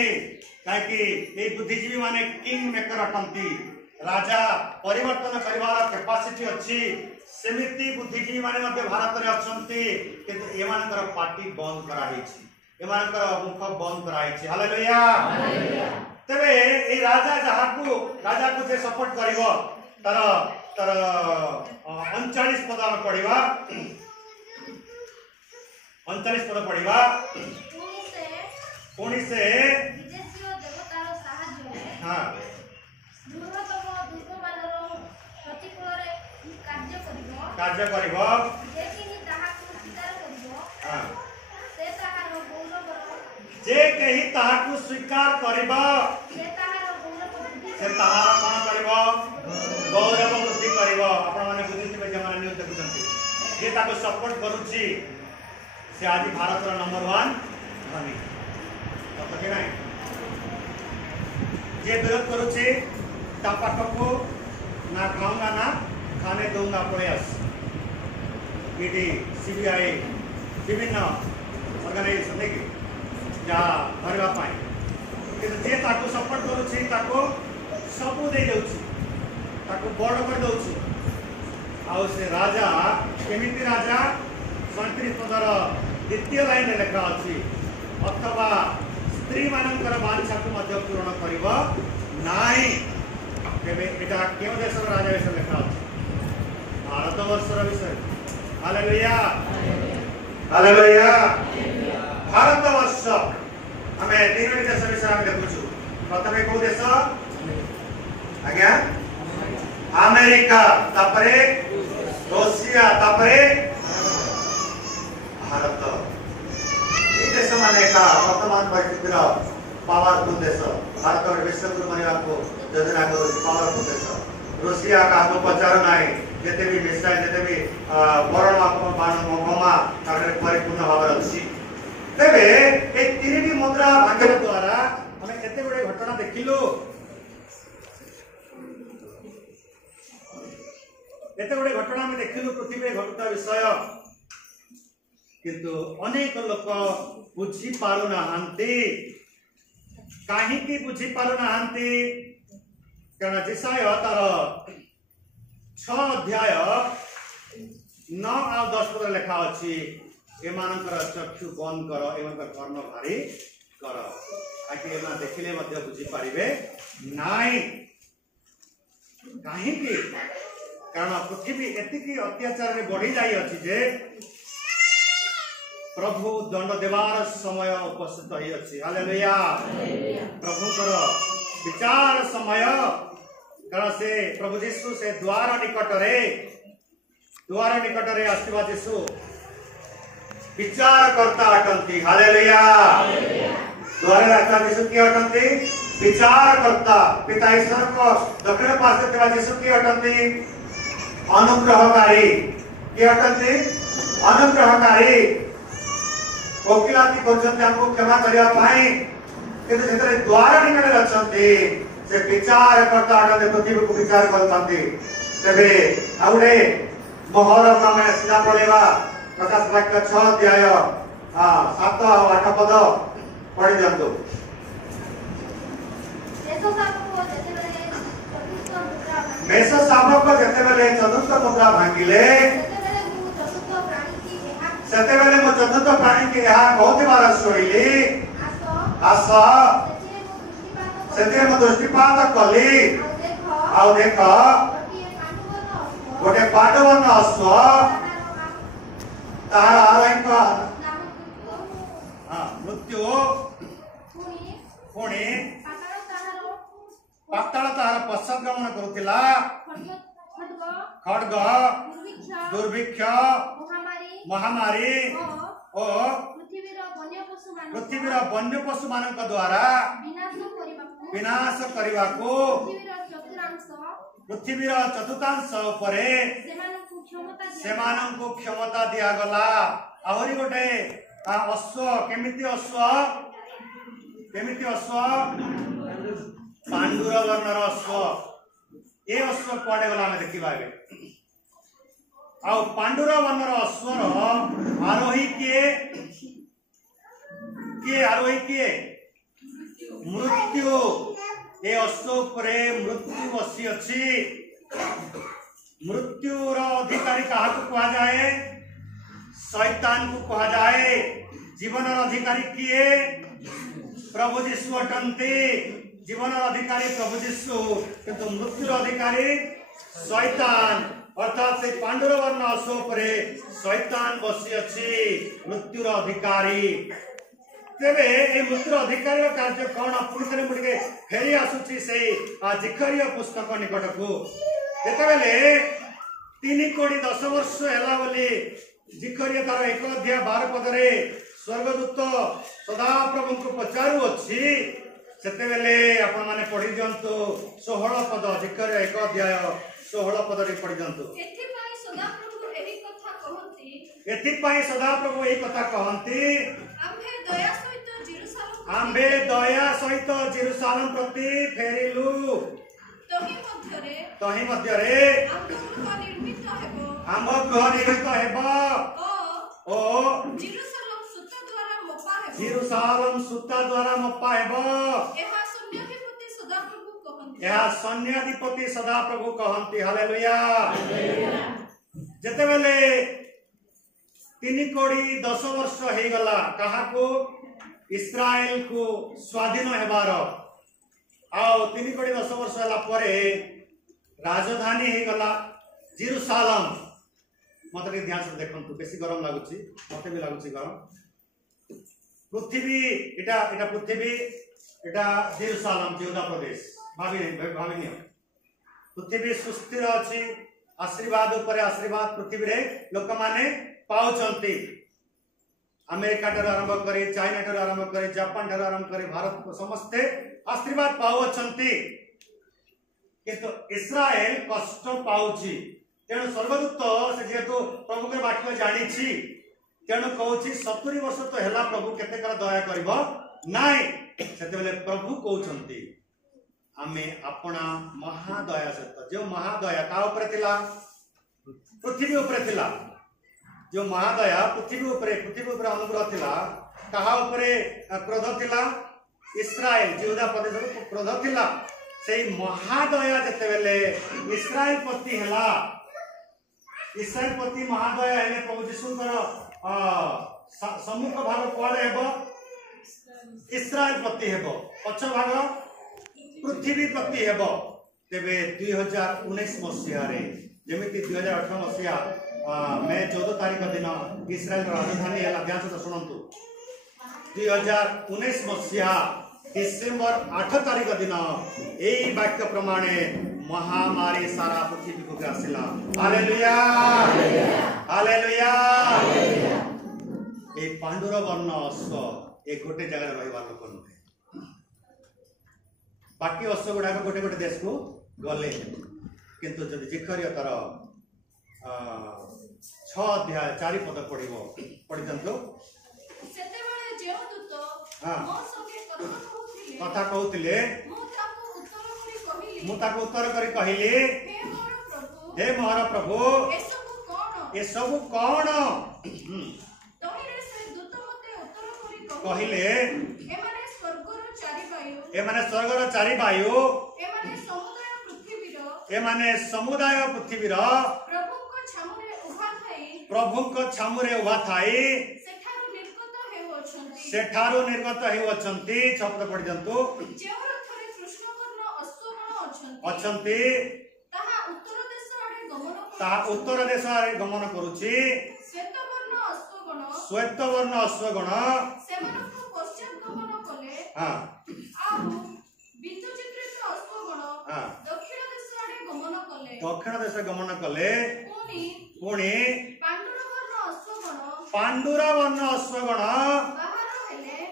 काकि ए बुद्धिजीवी माने किंग मेकर अटंती राजा परिवर्तन करिवार कैपेसिटी अछि सेमिति बुद्धिजीवी माने मध्ये भारत रे अछंती किंतु एमानकर पार्टी बंद करा हेछि एमानकर मुख बंद करा हेछि हालेलुया तबे ए राजा को जे सपोर्ट करिवो तर 39 पद पढ़िबा 39 पद पढ़िबा कोनी से विदेशीय देवतार सहाय्य हां दुर्गतम दुर्गमानर प्रतिकूल रे कार्य करिवो जे केही ताहाकु स्वीकार करिबो से ताहार कोन करिबो गौरव बुद्धि करिबो आपण माने बुद्धिजीवी जमाना न्यूज देखुचंती जे ताको सपोर्ट करूची से आज भारत रो नंबर 1 धनी तो के नाही जे विरोध करूची ता पाखको ना खाऊंगा ना खाने दूंगा प्रयास ईडी सीबीआई विभिन्न ऑर्गेनाइजेशन देखि जा भरवा पाए कि जे ताको सपोर्ट करूची ताको सबु दे जाउची ताको बड़ कर दउची आउ से राजा केमिति राजा 37 पदर द्वितीय लाइन लेखा अछि अथवा स्त्री मानकर वांछा को मध्य पूर्ण करिवो नाही केबे एटा केउ देशर राजा विषय लेखा अछि भारत वर्षर विषय हालेलुया हालेलुया भारत वर्ष हमें तीनोटी देश विषय हम देखुछु प्रथमे को देश आज्ञा अमेरिका तापरे रशिया तापरे भारत ये देश माने का वर्तमान परिस्थितिर पावरफुल देश भारत में विश्वगुरु मानिबा को योजना करू पावरफुल देश रशिया का हम पचार नाही जेते भी मिसाइल जेते भी परमाणु बाण बोमा ताकर परिपूर्ण भाव अछि तेबे ए तीनटी मुद्रा भांगन द्वारा हमें केते गुडे घटना देखिलु केते गुडे घटना हमें देखिलु पृथ्वी घटुता विषय किंतु अनेक लोक बुझी पारु नाहंती काहीकि बुझी पारु नाहंती कारण जेसाया तार 6 अध्याय 9 और 10 पद लिखा अछि एमानकर चक्षु बंद कर एमानकर कर्म भारी कर ताकि एमा देखिले मध्य बुझी पारिबे नाई काहीकि कारण पृथ्वी एतिकी अत्याचार में बढ़ी जाई अछि जे प्रभु दंड देवार समय उपस्थित ही अछि हालेलुया प्रभु कर विचार समय कारण से प्रभु यीशु से द्वार निकट रे आशीर्वाद यीशु विचार करता अटंती हालेलुया द्वार आशीर्वाद यीशु की अटंती विचार करता पिता ईश्वर को दक्षिण पार्श्व देवा यीशु की अटंती अनुग्रहकारी की अटंती अनुग्रहकारी वकिलाती करछन्ते हमको क्षमा करिया पाए किंतु सेतरे द्वार निकट रछन्ते से विचार करता अटंती पृथ्वी को विचार करतांती तबे आउडे मोहर नामे सीधा पळेवा प्रकाश वाक्य 6 अध्याय 7 और 8 पद पढ़ी दियंतु मेष शावक जेतेबेले चतुर्थ मुद्रा भांगिले सेतेबेले मो चतुर्थ प्राणी के यहा कहतिबार सुनिली आस सेते मो दृष्टिपात कली आउ देख गोटे पांडवन अश्व तार आरोही मृत्यु पुणी पाताल तार पश्चात गमन करुथिला खड्ग दुर्भिक्ष महामारी और पृथ्वीर वन्य पशु मानक द्वारा विनाश करने को पृथ्वीर चतुर्थांश उपरे सेमानंकु क्षमता दिया गला आहरी गोटे अश्व केमिति अश्व पांडुर वर्णर अश्व ए अश्व पड़े गला हमें देखिबा आ पांडुर वर्णर अश्वर आरोही किए मृत्यु ए अश्व उपरे मृत्यु बसी अछि मृत्युर अधिकारी काहाकु कहा जाए शैतान को कहा जाए जीवन अधिकारी किए प्रभु यीशु अटंती जीवन अधिकारी प्रभु यीशु किंतु मृत्युर अधिकारी शैतान अर्थात से पांडुर वर्ण अश्व उपरे शैतान बसी अछि मृत्युर अधिकारी तेबे ए मृत्युर अधिकारी कार्य कौन पुणी मुझे फेरी आसुची से जिखरीय पुस्तक निकट को जेतेबेले 3 कोटी 10 वर्ष हैला बोली जिखरीय तार 1 अध्याय 12 पद रे स्वर्गदूत सदा प्रभु को पचारू अछि सेतेबेले आपण माने पढ़ी दियंतु 16 पद जिखरीय 1 अध्याय 16 पद रे पढ़ी दियंतु एथिपाई सदा प्रभु एही कथा कहंती आम्भे दया सहित जेरुसालेम प्रति फेरिलु तही मध्यरे आम्भ गृह निर्मित हेबो ओ जेरुसालेम सूता द्वारा मप्पा हेबो यह सैन्याधिपति सदा प्रभु कहंती हालेलुया जेतेबेले 3 कोटी 10 वर्ष हे गला कहा को इस्राएल को स्वाधीन हेबार आउ 3 कोटी 10 वर्ष हला परे राजधानी हे गला जेरुसालेम मते के ध्यान से देखंतु बेसी गरम लागुची मते भी लागुची गरम पृथ्वी एटा पृथ्वी एटा जेरुसालेम यहूदा प्रदेश भाविनी पृथ्वी सुस्थिर अछि आशीर्वाद ऊपर आशीर्वाद पृथ्वी रे लोक माने पाउचंती अमेरिका ठार आरंभ करी चाइना ठार आरंभ करी जापान ठार आरंभ करी भारत को समस्ते आशीर्वाद पाउचंती किंतु इस्राएल कष्ट पाउची तेणु स्वर्गदूत से जेहेतु प्रभु के वाक्य जानी तेणु कहूँ 70 वर्ष तो है प्रभु केते दया कर से प्रभु कहते आमे अपना महादया सहित जो महादया का ऊपर थिला पृथ्वी ऊपर थिला जो महादया पृथ्वी ऊपर अनुग्रह थिला कहा ऊपर क्रोध थिला इस्राएल यहूदा प्रदेश क्रोध थिला से महादया जते बेले इस्राएल प्रति हला इस्राएल प्रति महादया हेले प्रभु यीशुकर सम्मुख भाग कुआडे हेबो इस्राएल प्रति हेबो पछ भाग पृथ्वी प्रति हेबो तेबे 2019 मसीहा रे जेमिति 2018 मसीहा मे 14 तारिख दिन इस्राएल राजधानी है ध्यान से सुनंतु 2019 मसीहा डिसेंबर 8 तारिख दिन यही वाक्य प्रमाणे महामारी सारा पृथ्वी को आसिला हालेलुया हालेलुया ए पांडुर वर्ण अश्व एक गोटे जगह रहिबा लोक नुहे बाकी अश्व गुड़ा गोटे गोटे देश को गले किंतु जदि जिखरिया तर 6 अध्याय 4 पद पढ़िबो पढ़ि दंतो सेतेबेले जे दूत हां मो संगे कथा कहउतिले मु ताको उत्तर करी कहली हे मोर प्रभु ए सब कोन तोहिरे से दूत मते उत्तर करी कहले ए माने स्वर्गर चारि वायु ए माने समुदाय पृथ्वीर प्रभु को छामुरे उभा थाई सेठारु निर्गत हेउछंती शब्द पढ़ जंतु अछंती ता उत्तर देश आड़े गमन करूची श्वेत वर्ण अश्वगण हां दक्षिण देश गमन कले पुणी पांडुर वर्ण अश्वगण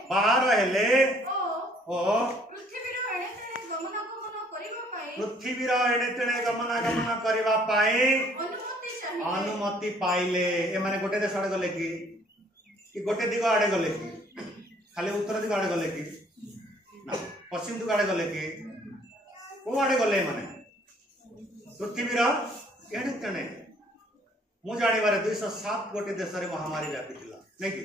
बाहर हेले ओ पृथ्वीर एणे तेणे गमनागमन करबा पाए अनुमति पाइले ए माने गोटे देश आड़े गले कि गोटे दिग आड़े गले खाली उत्तर दिग आड़े गले कि ना पश्चिम दिग आड़े गले कि को आड़े गले माने पृथ्वीर एणे तेणे मु जानिबारे 207 गोटे देश रे महामारी व्यापी थिला नै कि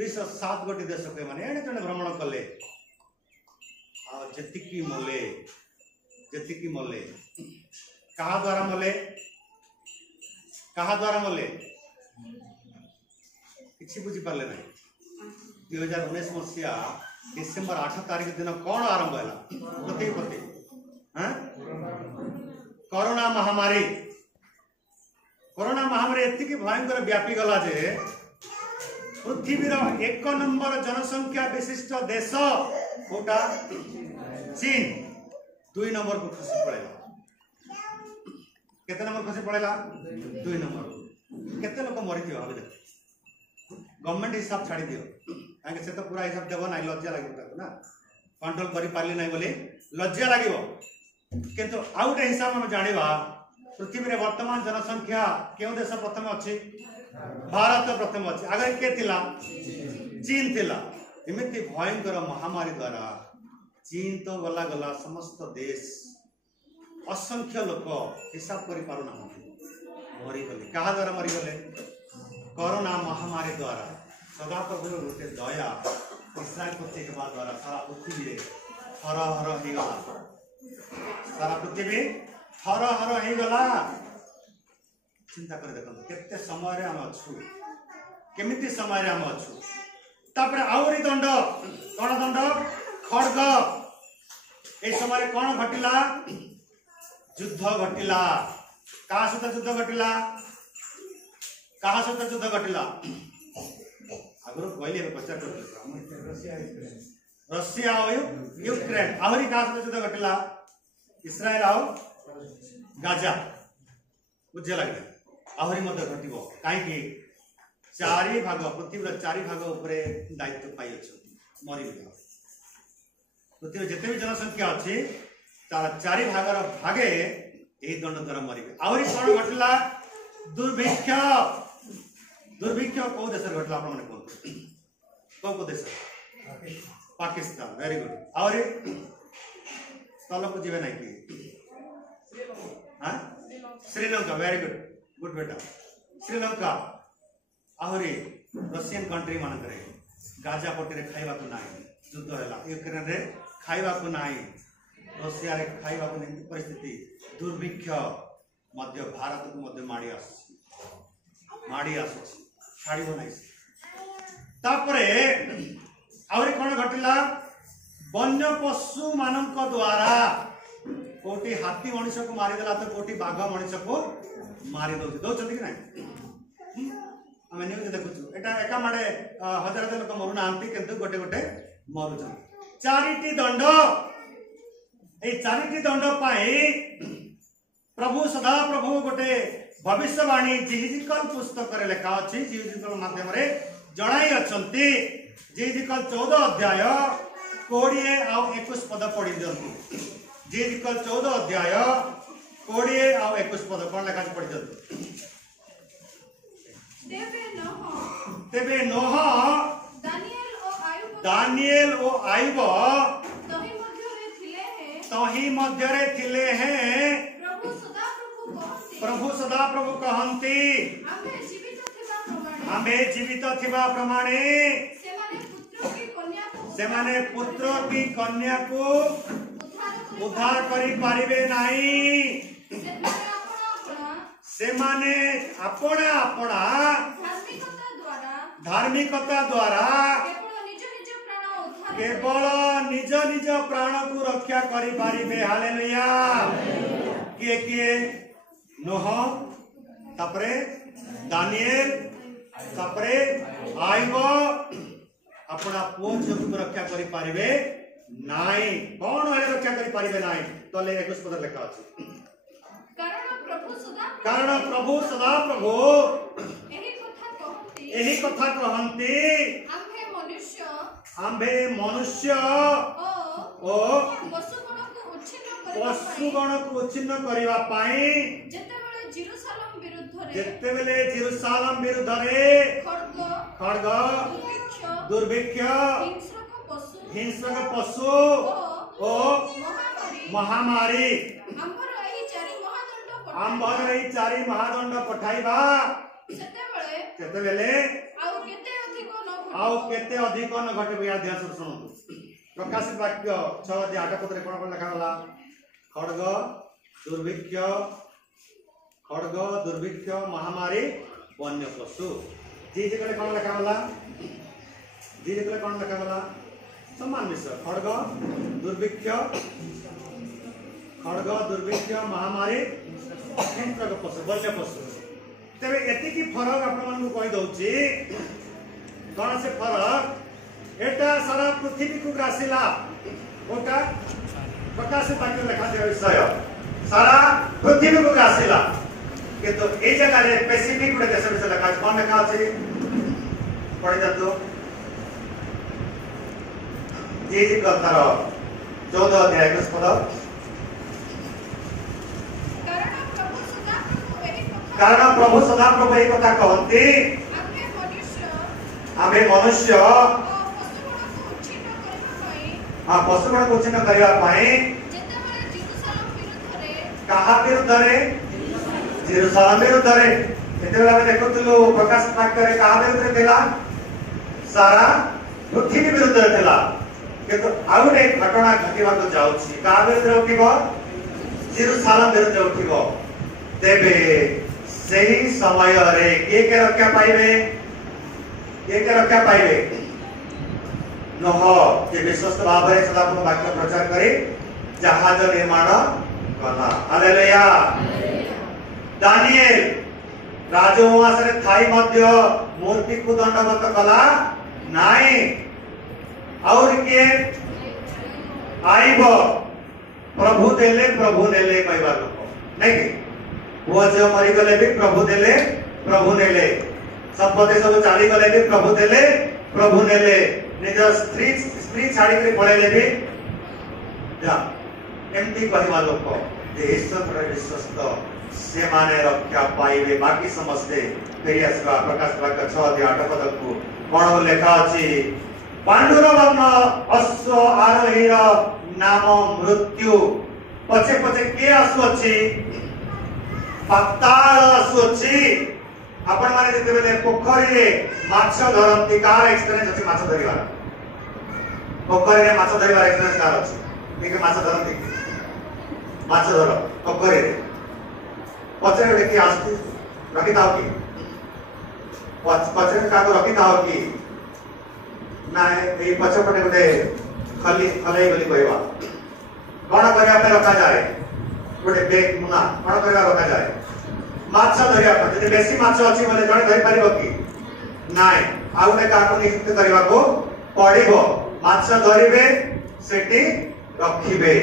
207 गोटे देश के माने एणे तेणे भ्रमण कले आ जतिकी मले कहा द्वारा मले किसी बुझी पाले ना 2019 मसीहा डिसेंबर 8 तारिख दिन कौन आरंभ है पृथ्वी कोरोना महामारी एति भयंकर व्यापी गला जे पृथ्वीर 1 नंबर जनसंख्या विशिष्ट देश कोटा चीन 2 नंबर को खसी पड़ेगा केते नंबर खसी पड़ेगा 2 नंबर केते लोक मरि थियो भाबे गवर्नमेंट हिसाब छाड़ी दियो काहे से तो पूरा हिसाब देबो नै लज्जा लागिबो ना कंट्रोल करि पारली नै बोली लज्जा लागिबो किंतु आउटे हिसाब हम जानिबा पृथ्वी रे वर्तमान जनसंख्या केउ देश प्रथम अछि भारत प्रथम अछि आगे के थिला चीन थिला एमिति भयंकर महामारी द्वारा चीन तो गला गला समस्त देश असंख्य लोक हिसाब करि पारु ना मरी गले कहा द्वारा मरी गले कोरोना महामारी द्वारा सदा प्रभु गोटे दया इस्राएल प्रति हेबा द्वारा सारा पृथ्वी रे हर हे गला सारा पृथ्वी हर हे गला चिंता कर देखो केते समय रे हम अछु केमिति समय रे हम अछु तापर आउरी दंड कोन दंड खड्ग ए समय रे कोन घटिला युद्ध घटिला का सहित युद्ध घटिला कहा सहित युद्ध घटिला आगरो कहले पचार रशिया और यूक्रेन आहुरी का सहित युद्ध घटिला इस्राएल और गाजा बुझे लगे आहुरी मध्य घटिबो काहे कि 4 भाग पृथ्वी 4 भाग ऊपर दायित्व पाई अछि मरि गयो पृथ्वी जते भी जनसंख्या अछि तार 4 भागर भागे एही दंड द्वारा मरि गयो आहुरी कोन घटिला दुर्भिक्ष दुर्भिक्ष को देश घटला आपण माने कोन को देश पाकिस्तान वेरी गुड और तल को जीवे नहीं कि हां श्रीलंका वेरी गुड बेटा श्रीलंका आहरी रशियन कंट्री मान करे गाजा पट्टी रे खाइबा को नाही युद्ध हैला यूक्रेन रे खाइबा को नाही रशिया रे खाइबा को नहीं परिस्थिति दुर्भिक्ष मध्य भारत को मध्य माड़ी आस छाड़ी नहीं तापरे आवरी कोन घटिला वन्य पशु मानक द्वारा कोटी हाथी मनुष्य को मारी देला तो कोटी बाघ मनुष्य को मारी दौरान कि नहीं आम न्यूज देखु एटा एका माड़े हजार हजार लोक मरु ना किंतु गोटे गोटे मरु चारिटी दंड ए चारिटी दंड पाई प्रभु सदा प्रभु गोटे भविष्यवाणी जिहिजिकल पुस्तक रे लिखा अछि जिहिजिकल माध्यम रे जणाई अछंती जिहिजिकल 14 अध्याय 20 आ 21 पद पढ़ी दियंतु जिहिजिकल 14 अध्याय 20 आ 21 पद कोन लिखा पढ़ी दियंतु तेबे नोह दानिएल ओ आयुब तही मध्य रे थिले हैं प्रभु सदा प्रभु कहंती हमें जीवित थिबा प्रमाणे सेमाने पुत्र की कन्या को उद्धार करि पारिबे नाही सेमाने अपना अपना धार्मिकता द्वारा केवल निज निज प्राण को रक्षा करि पारिबे हालेलुया किए नोह तापरे दानिएल तापरे आयुब अपना पुओ झियो को रक्षा करि पारिबे नाही कोन हेले रक्षा करि पारिबे नाही तले 21 पद लिखा अछि कारण प्रभु सदा प्रभु एही कथा कहंती आम्भे मनुष्य ओ पशुगण को उच्छिन्न करिवा पाई जेतेबेले जेरूशलेम विरुद्ध रे खड्ग दुर्भिक्ष हिंसक पशु ओ महामारी आंबर एही चारि महादंड पठाइबा सेतेबेले आउ केते अधिक न घटे या ध्यान से सुनतु प्रकाशित वाक्य 6 अध्याय 8 पद रे कोन लिखा होला खड्ग दुर्भिक्ष महामारी वन्य पशु जी जगह कोन लिखा होला जी जगह कोन लिखा होला समान विषय खड्ग दुर्भिक्ष महामारी हिंसक पशु वन्य पशु तेरे एति की फरक आपण मन को कहि दउची कौन से फरक एटा सारा पृथ्वी को ग्रासिला ओटा प्रकाशित वाक्य लिखा दिया विषय सारा पृथ्वी को ग्रासिला कि तो ए जगह रे स्पेसिफिक गुडे देश विषय लिखा कोन लिखा अछि पढ़ि जातो जी जी कथार 14 अध्याय 21 पद कारण प्रभु सदा प्रभु एही कथा कहंती आमे मनुष्य पशुगण को उच्छिन्न करबा पाए कहा विरुद्ध रे जेरूशलेम विरुद्ध रे एते बेला देखुतलु प्रकाश वाक्य रे कहा विरुद्ध रे देला सारा पृथ्वी विरुद्ध रे देला किंतु आउ एक घटना घटिबा को जाउछि कहा विरुद्ध रे उठिबो जेरूशलेम विरुद्ध रे उठिबो तेबे सही समय रे के रक्षा पाइबे के रक्षा पाइबे नोह जे विश्वस्त भाव रे सदा को वाक्य प्रचार करे जहाज निर्माण कला हालेलुया दानिएल राजवंश रे थाई मध्य मूर्ति को दंडवत कला नाही और के आइबो प्रभु देले कहबा लोक नहीं कि वो जो मरी गले भी प्रभु देले संपत्ति सब चाली गले भी प्रभु देले निज स्त्री छाड़ी के पळेले भी जा एमती कहबा लोक जे ईश्वर पर विश्वस्त से माने रक्षा पाइबे बाकी समस्ते फेरी आसवा प्रकाश वाक्य 6 अध्याय 8 पद को कोन लेखा अछि पांडुर वर्ण अश्व आरोहीर नाम मृत्यु पछे पछे के आसु अछि पाताल आसु अछि आपण माने जते बेले पोखरी रे माछ धरंती कार एक्सपीरियंस अछि माछ धरिवार पोखरी रे माछ धरिवार एक्सपीरियंस कार अछि के माछ धरंती माछ धर पोखरी रे पछे रे की आस्ती रखी ताओ की पछे का को रखी ताओ की ना ए पछे पटे गोटे खाली खाली गली कहवा कोन करिया पे रखा जाए गोटे बेग मुना कोन करिया रखा जाए माछ धरिया पर जदि बेसी माछ अछि बोले जणे धरि परिबो की नाय आउने का को नियुक्त करबा को पड़िबो माछ धरिबे सेठी रखिबे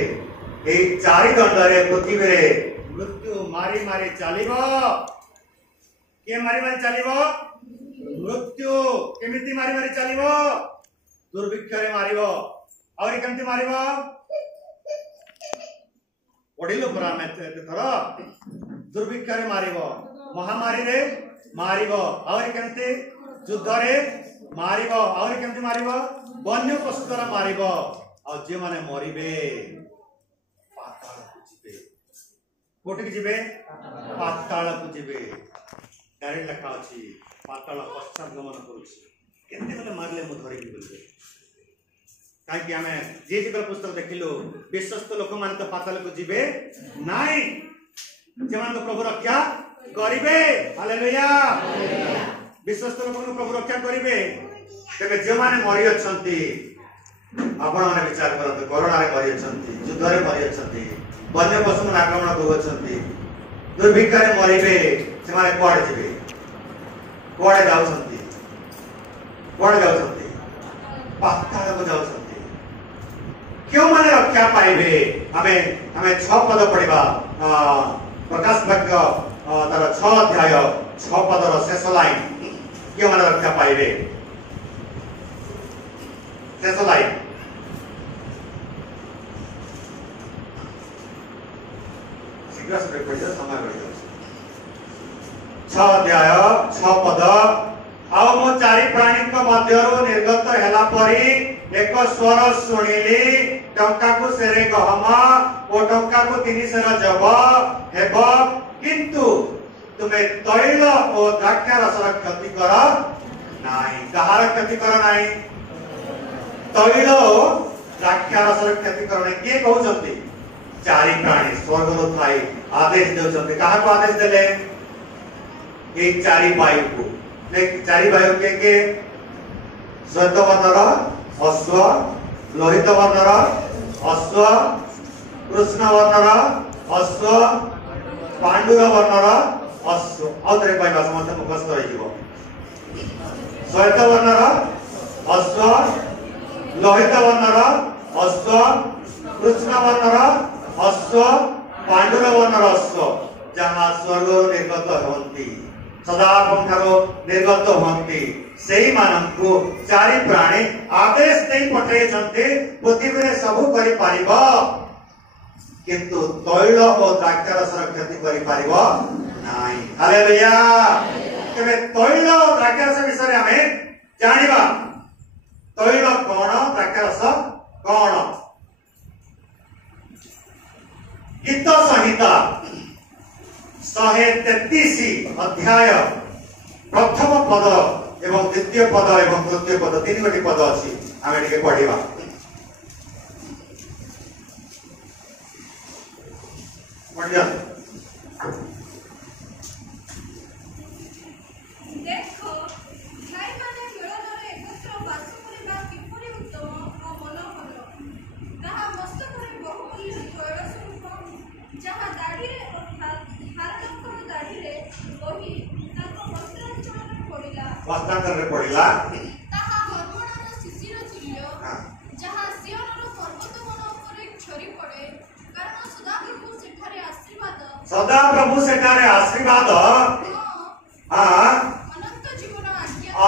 ए चारि दंड रे पृथ्वी रे मृत्यु मारी मारी चलिबो के मारी मारी चलिबो मृत्यु केमिति मारी मारी चलिबो दुर्भिक्ष रे मारिबो और केमिति मारिबो ओडिलो परा में थर दुर्भिक्ष रे मारिबो महामारी रे मारिबो और केमिति युद्ध रे मारिबो और केमिति मारिबो वन्य पशु द्वारा मारिबो और जे माने मरिबे पाताल को जिबे कोटि के जिबे पाताल को जिबे डायरेक्ट लिखा अछि पाताल पश्चात गमन करूछि केते बेले मारले मु धरि बोलबे काई कि हमें जे जीवन पुस्तक देखिलो विश्वस्त लोक मान तो पाताल को जिबे नाई जे मान तो प्रभु रक्षा करिवे हालेलुया विश्वस्त लोक को प्रभु रक्षा करिवे तेबे जे माने मरि अछंती आपण माने विचार करत कोरोना रे मरि अछंती युद्ध रे मरि अछंती वन्य पशु मन आक्रमण को अछंती दुर्भिक्ष रे मरिबे से माने कोड जिबे कोड जाउछंती पाताल को जाउछंती क्यों माने रक्षा पाइबे हमें 6 पद पढ़िबा प्रकाश वाक्य तार 6 अध्याय 6 पदर शेष लाइन क्यों माने रक्षा पाइबे शेष लाइन शीघ्र से पढ़िया समय बढ़ जाउछ 6 अध्याय 6 पद आउ मो चारि प्राणी को मध्यरु निर्गत हैला परी एक स्वर सुनिली टंका को सेरे गहम ओ टंका को 3 सेर जब हेब किंतु तुमे तैल ओ द्राक्षा रसर क्षति कर नाही कहार क्षति कर नाही तैल ओ द्राक्षा रसर क्षति कर नाही के कहउछंती चारि प्राणी स्वर्ग रो थाई आदेश देउछंती कहा को आदेश देले ए चारि वायु को ने चारि वायु के श्वेत वर्णर अश्व लोहित वर्णर अश्व कृष्ण वर्णर अश्व पांडुर वर्णर अश्व आउतरे कहबा समस्त मुखस्थ रहि जीवो श्वेत वर्णर अश्व लोहित वर्णर अश्व कृष्ण वर्णर अश्व पांडुर वर्णर अश्व जहां स्वर्ग निर्गत होंती सदा पंथारो निर्गत होंती सेही मानंकु चारि प्राणी आदेश देई पठे जंते पृथ्वी रे सबु करि पारिबो किंतु तैल ओ द्राक्षारसर क्षति करि पारिबो नाही हालेलुया केबे तैल ओ द्राक्षारस विषय हमें जानिबा तैल कोन द्राक्षारस कोन गीत संहिता 133 अध्याय प्रथम पद एवं द्वितीय पद एवं तृतीय पद 3 गोटी पद अछि आमे टिके पढिबा पढिया देखो भाई माने मिलनरे एकत्र वास करिबा किपरि उत्तम ओ मनोहर ताहा मस्तकरे बहुमूल्य तैल स्वरूप जहाँ दाढ़ी रे अर्थात हारडंकर दाढ़ी रे बही ताको वस्त्रांचल रे पड़िला ताहा हरमोणर शिशिर तुल्य जहाँ सियोनर पर्वत मन उपरे छरी पड़े कारण सदा प्रभु सेठारे आशीर्वाद हां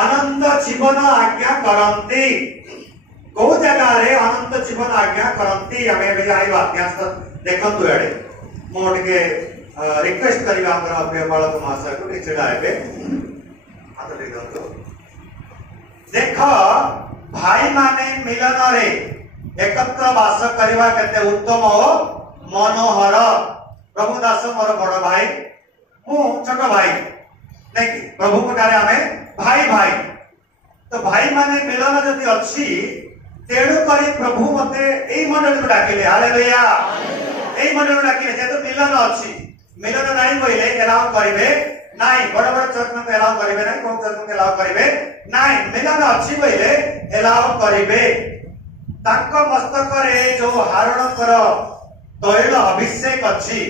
अनंत जीवन आज्ञा करंती को जगह रे अनंत जीवन आज्ञा करंती हमें भी जाई अभ्यास देखंतु एडे मोट के रिक्वेस्ट करिबा हमर प्रिय बालक महाशय को छेड़ा हेबे हाथ दे दो। देख भाई माने मिलन रे एकत्र वास करवा केते उत्तम ओ मनोहर। प्रभु दास मोर बड़ भाई मु छोट भाई नहीं प्रभु को डारे हमें भाई भाई तो भाई माने मिलन जदि अछि तेणु करी प्रभु मते एई मंडल को डाकिले। हालेलुया। एई मंडल को डाकिले जे तो मिलन अछि मिलन नाही बोइले एलाउ करिवे नाही बड़ बड़ चर्च में एलाउ करिवे नाही कोन चर्च में एलाउ करिवे नाही मिलन अछि बोइले एलाउ करिवे। ताक मस्तक रे जो हारण कर तैल अभिषेक अछि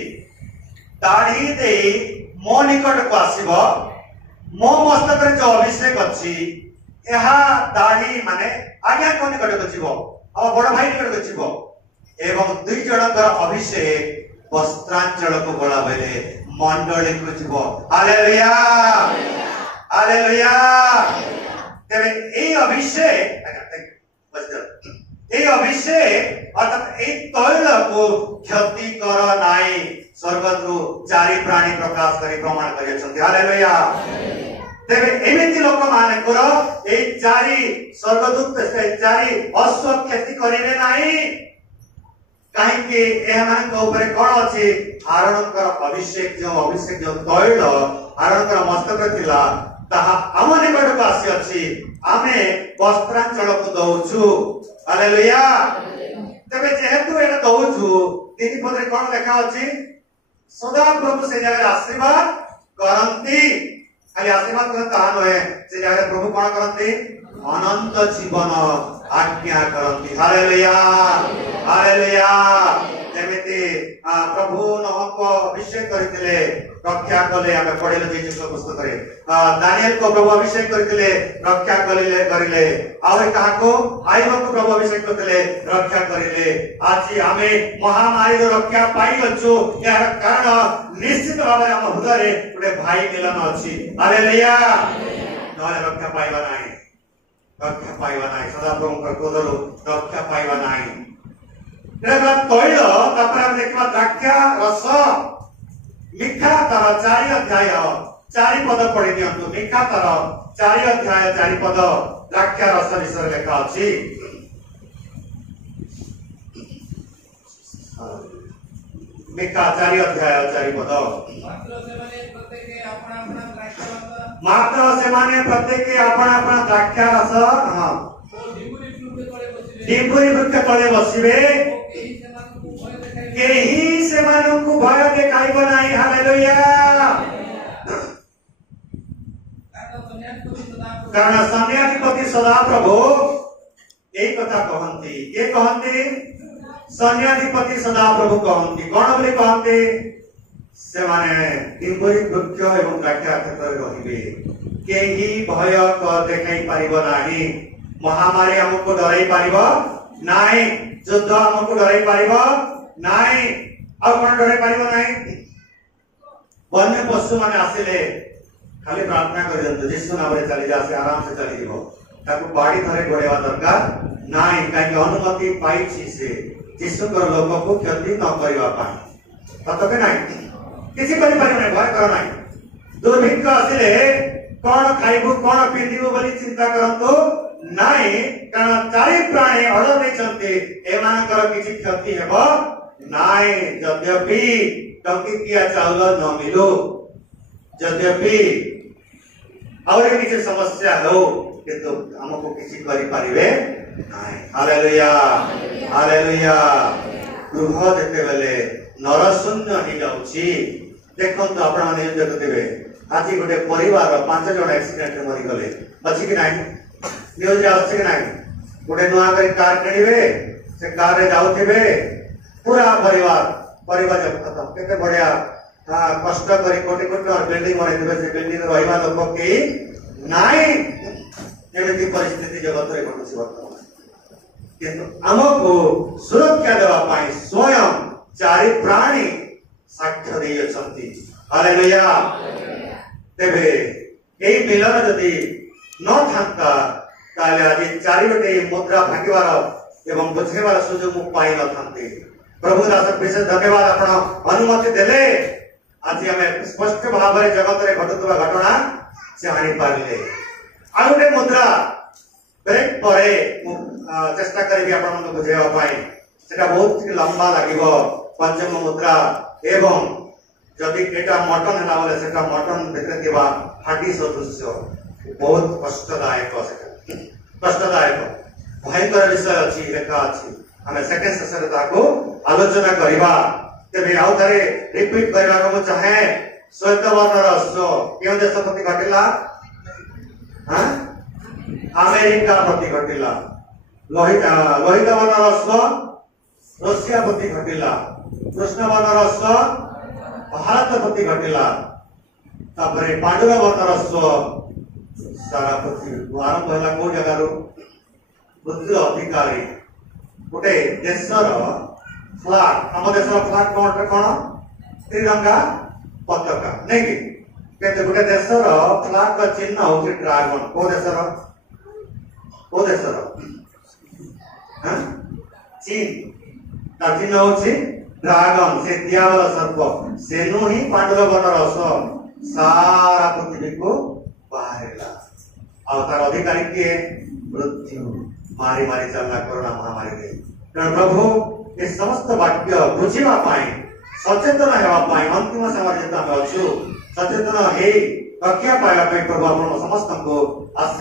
दाढ़ी दे मो निकट को आसीबो मो मस्तक रे जो अभिषेक अछि एहा दाढ़ी माने आज्ञा को निकट को जीवो आ बड़ भाई निकट को जीवो एवं दुई जनकर अभिषेक वस्त्रांचल को बोला बेले मंडली को जीवो। Hallelujah hallelujah. तेरे ए अभिषेक ए अभिषेक अर्थात ए तैल को क्षति कर नाई स्वर्गदू चारि प्राणी प्रकाश करी प्रमाण करि छथि। हालेलुया। तेरे एमिति लोक मानकर ए चारि स्वर्गदूत से चारि अश्व क्षति करिवे नाही कहीं के एह मान को ऊपर कोन अछि हारणकर अभिषेक जो तैल हारणकर मस्तक थिला ताहा हम निकट को आसी अछि आमे वस्त्रांचल को दउछु। हालेलुया। तबे जेहेतु एटा दउछु तीन पदरे कोन लिखा अछि सदा प्रभु से जगह आशीर्वाद करंती खाली आशीर्वाद करन ताहा नहे से जगह प्रभु कोन करंती अनंत जीवन आज्ञा करंती। Hallelujah hallelujah. जेमिति प्रभु नमको अभिषेक करथिले रक्षा कले आमे पढिले जेजू पुस्तक रे दानिएल को प्रभु अभिषेक करथिले रक्षा करिले आउ काको आइबो को प्रभु अभिषेक करथिले रक्षा करिले। आज आमे महामारी रो रक्षा पाई अछु यार कारण निश्चित भाबे हम हृदय रे गोटे भाई मिलन अछि। हालेलुया। नले रक्षा पाइबा नाही रक्षा पाइबा नाही सदा प्रभु क्रोधरो रक्षा पाइबा नाही। तैल तापर देखा द्राक्षा रस मिठा तार 4 अध्याय 4 पद पढ़ी दियंतु मिठा तार 4 अध्याय 4 पद द्राक्षा रस विषय लिखा अछि। मिठा 4 अध्याय 4 पद मात्र सेमाने प्रत्येक अपना अपना द्राक्षा रस हां डिंबुरी वृक्ष तले बसिबे केही सेमानंकु भय देखाइब नाही। हालेलुया। कारण सन्याधिपति सदा प्रभु एक कथा कहंती के कहंती सन्याधिपति सदा प्रभु कहंती कोन बोली कहंती से माने डिंबुरी वृक्ष एवं द्राक्षा क्षेत्र रहिबे केही भय देखाई पारिब नाही महामारी हमको डराई पारिब नाही युद्ध हमको डराई पारिब नाही और कोन डराई पारिब नाही। वन्य पशु माने आसिले खाली प्रार्थना कर दंत यीशु नाम रे चली जासे आराम से चली जीवो ताको बाड़ी धरे गोड़ेवा दरकार नाही काई अनुमति पाई छी से यीशु कर लोक को क्षति न करबा पाई तत के नाही किसी करि पारि नै भय कर नाही। दुर्भिक्ष आसिले कोन खाइबो कोन पिंदिबो बोली चिंता करंतो नाही कारण 4 प्राणी अड़ देछन्ते एमानकर किछि क्षति हेबो नाही। यद्यपि टंकिया चाउल न मिलो यद्यपि और किछि समस्या हो किंतु हमको किछि करि पारिबे नाही। Hallelujah hallelujah. गृह देखते बेले नरशून्य ही जाउछि देखंतु आपण माने देखुथिबे आज गोटे परिवार 5 जण एक्सीडेंट रे मरि गले अछि कि नाही न्यूज रे अछि कि नाही गोटे नुआ करी कार किनिबे से कार रे जाउथिबे पूरा परिवार खत्म केते बढ़िया कष्ट करी कोटी कोटी बिल्डिंग बनै दिबे से बिल्डिंग रहिबा लोक के नाही एमिति परिस्थिति जगत रे घटुछि वर्तमान किंतु हमको सुरक्षा देवा पाई स्वयं 4 प्राणी साक्ष्य दे अछंती। हालेलुया। तेबे एई मिलन जदि न थांता ताले आज 4 गोटे मुद्रा भागिवार एवं बुझेवार सुजोग पाई न थांते। प्रभु दास विशेष धन्यवाद आपण अनुमति देले आज आम स्पष्ट भाव में जगत में घटुवा घटना जानी पारे। आ गोटे मुद्रा ब्रेक पर चेष्टा करी आप बुझाई सेटा बहुत लंबा लगे पंचम मुद्रा एवं जदि एटा मटन है बोले सेटा मटन भितर थिबा हाटी सदृश बहुत कष्टदायक कष्टदायक भयंकर विषय अच्छी लेखा अच्छी आम सेकेंड सेशन ताको आलोचना करवा। तेरे आउ थे रिपीट करने को चाहे श्वेतवर्ण रस्व क्यों देश प्रति घटिला अमेरिका प्रति घटिला लोहित वर्ण रस्व रशिया प्रति घटिला कृष्ण वर्ण रस्व भारत प्रति घटिला पांडुर वर्ण रस्व सारा पृथ्वी आरंभ है कौ जगार पृथ्वी अधिकारी गोटे देशर फ्लैग आम देश फ्लैग कौन कौन त्रिरंगा पताका नहीं कि गोटे देशर फ्लैग का चिन्ह हूँ ड्रागन को देशर चीन तार चिन्ह हूँ ड्रागन से दियावल सर्प सेनु ही पांडुर वर्ण रस सारा पृथ्वी को बाहर तार अधिकारी किए मृत्यु मारी मारी चलना कोरोना महामारी तेणु प्रभु ये समस्त वाक्य बुझापी सचेतन होगापी अंतिम समय जेत अच्छु सचेतन हो रक्षा पाइबा प्रभु आप समस्त को आशीर्वाद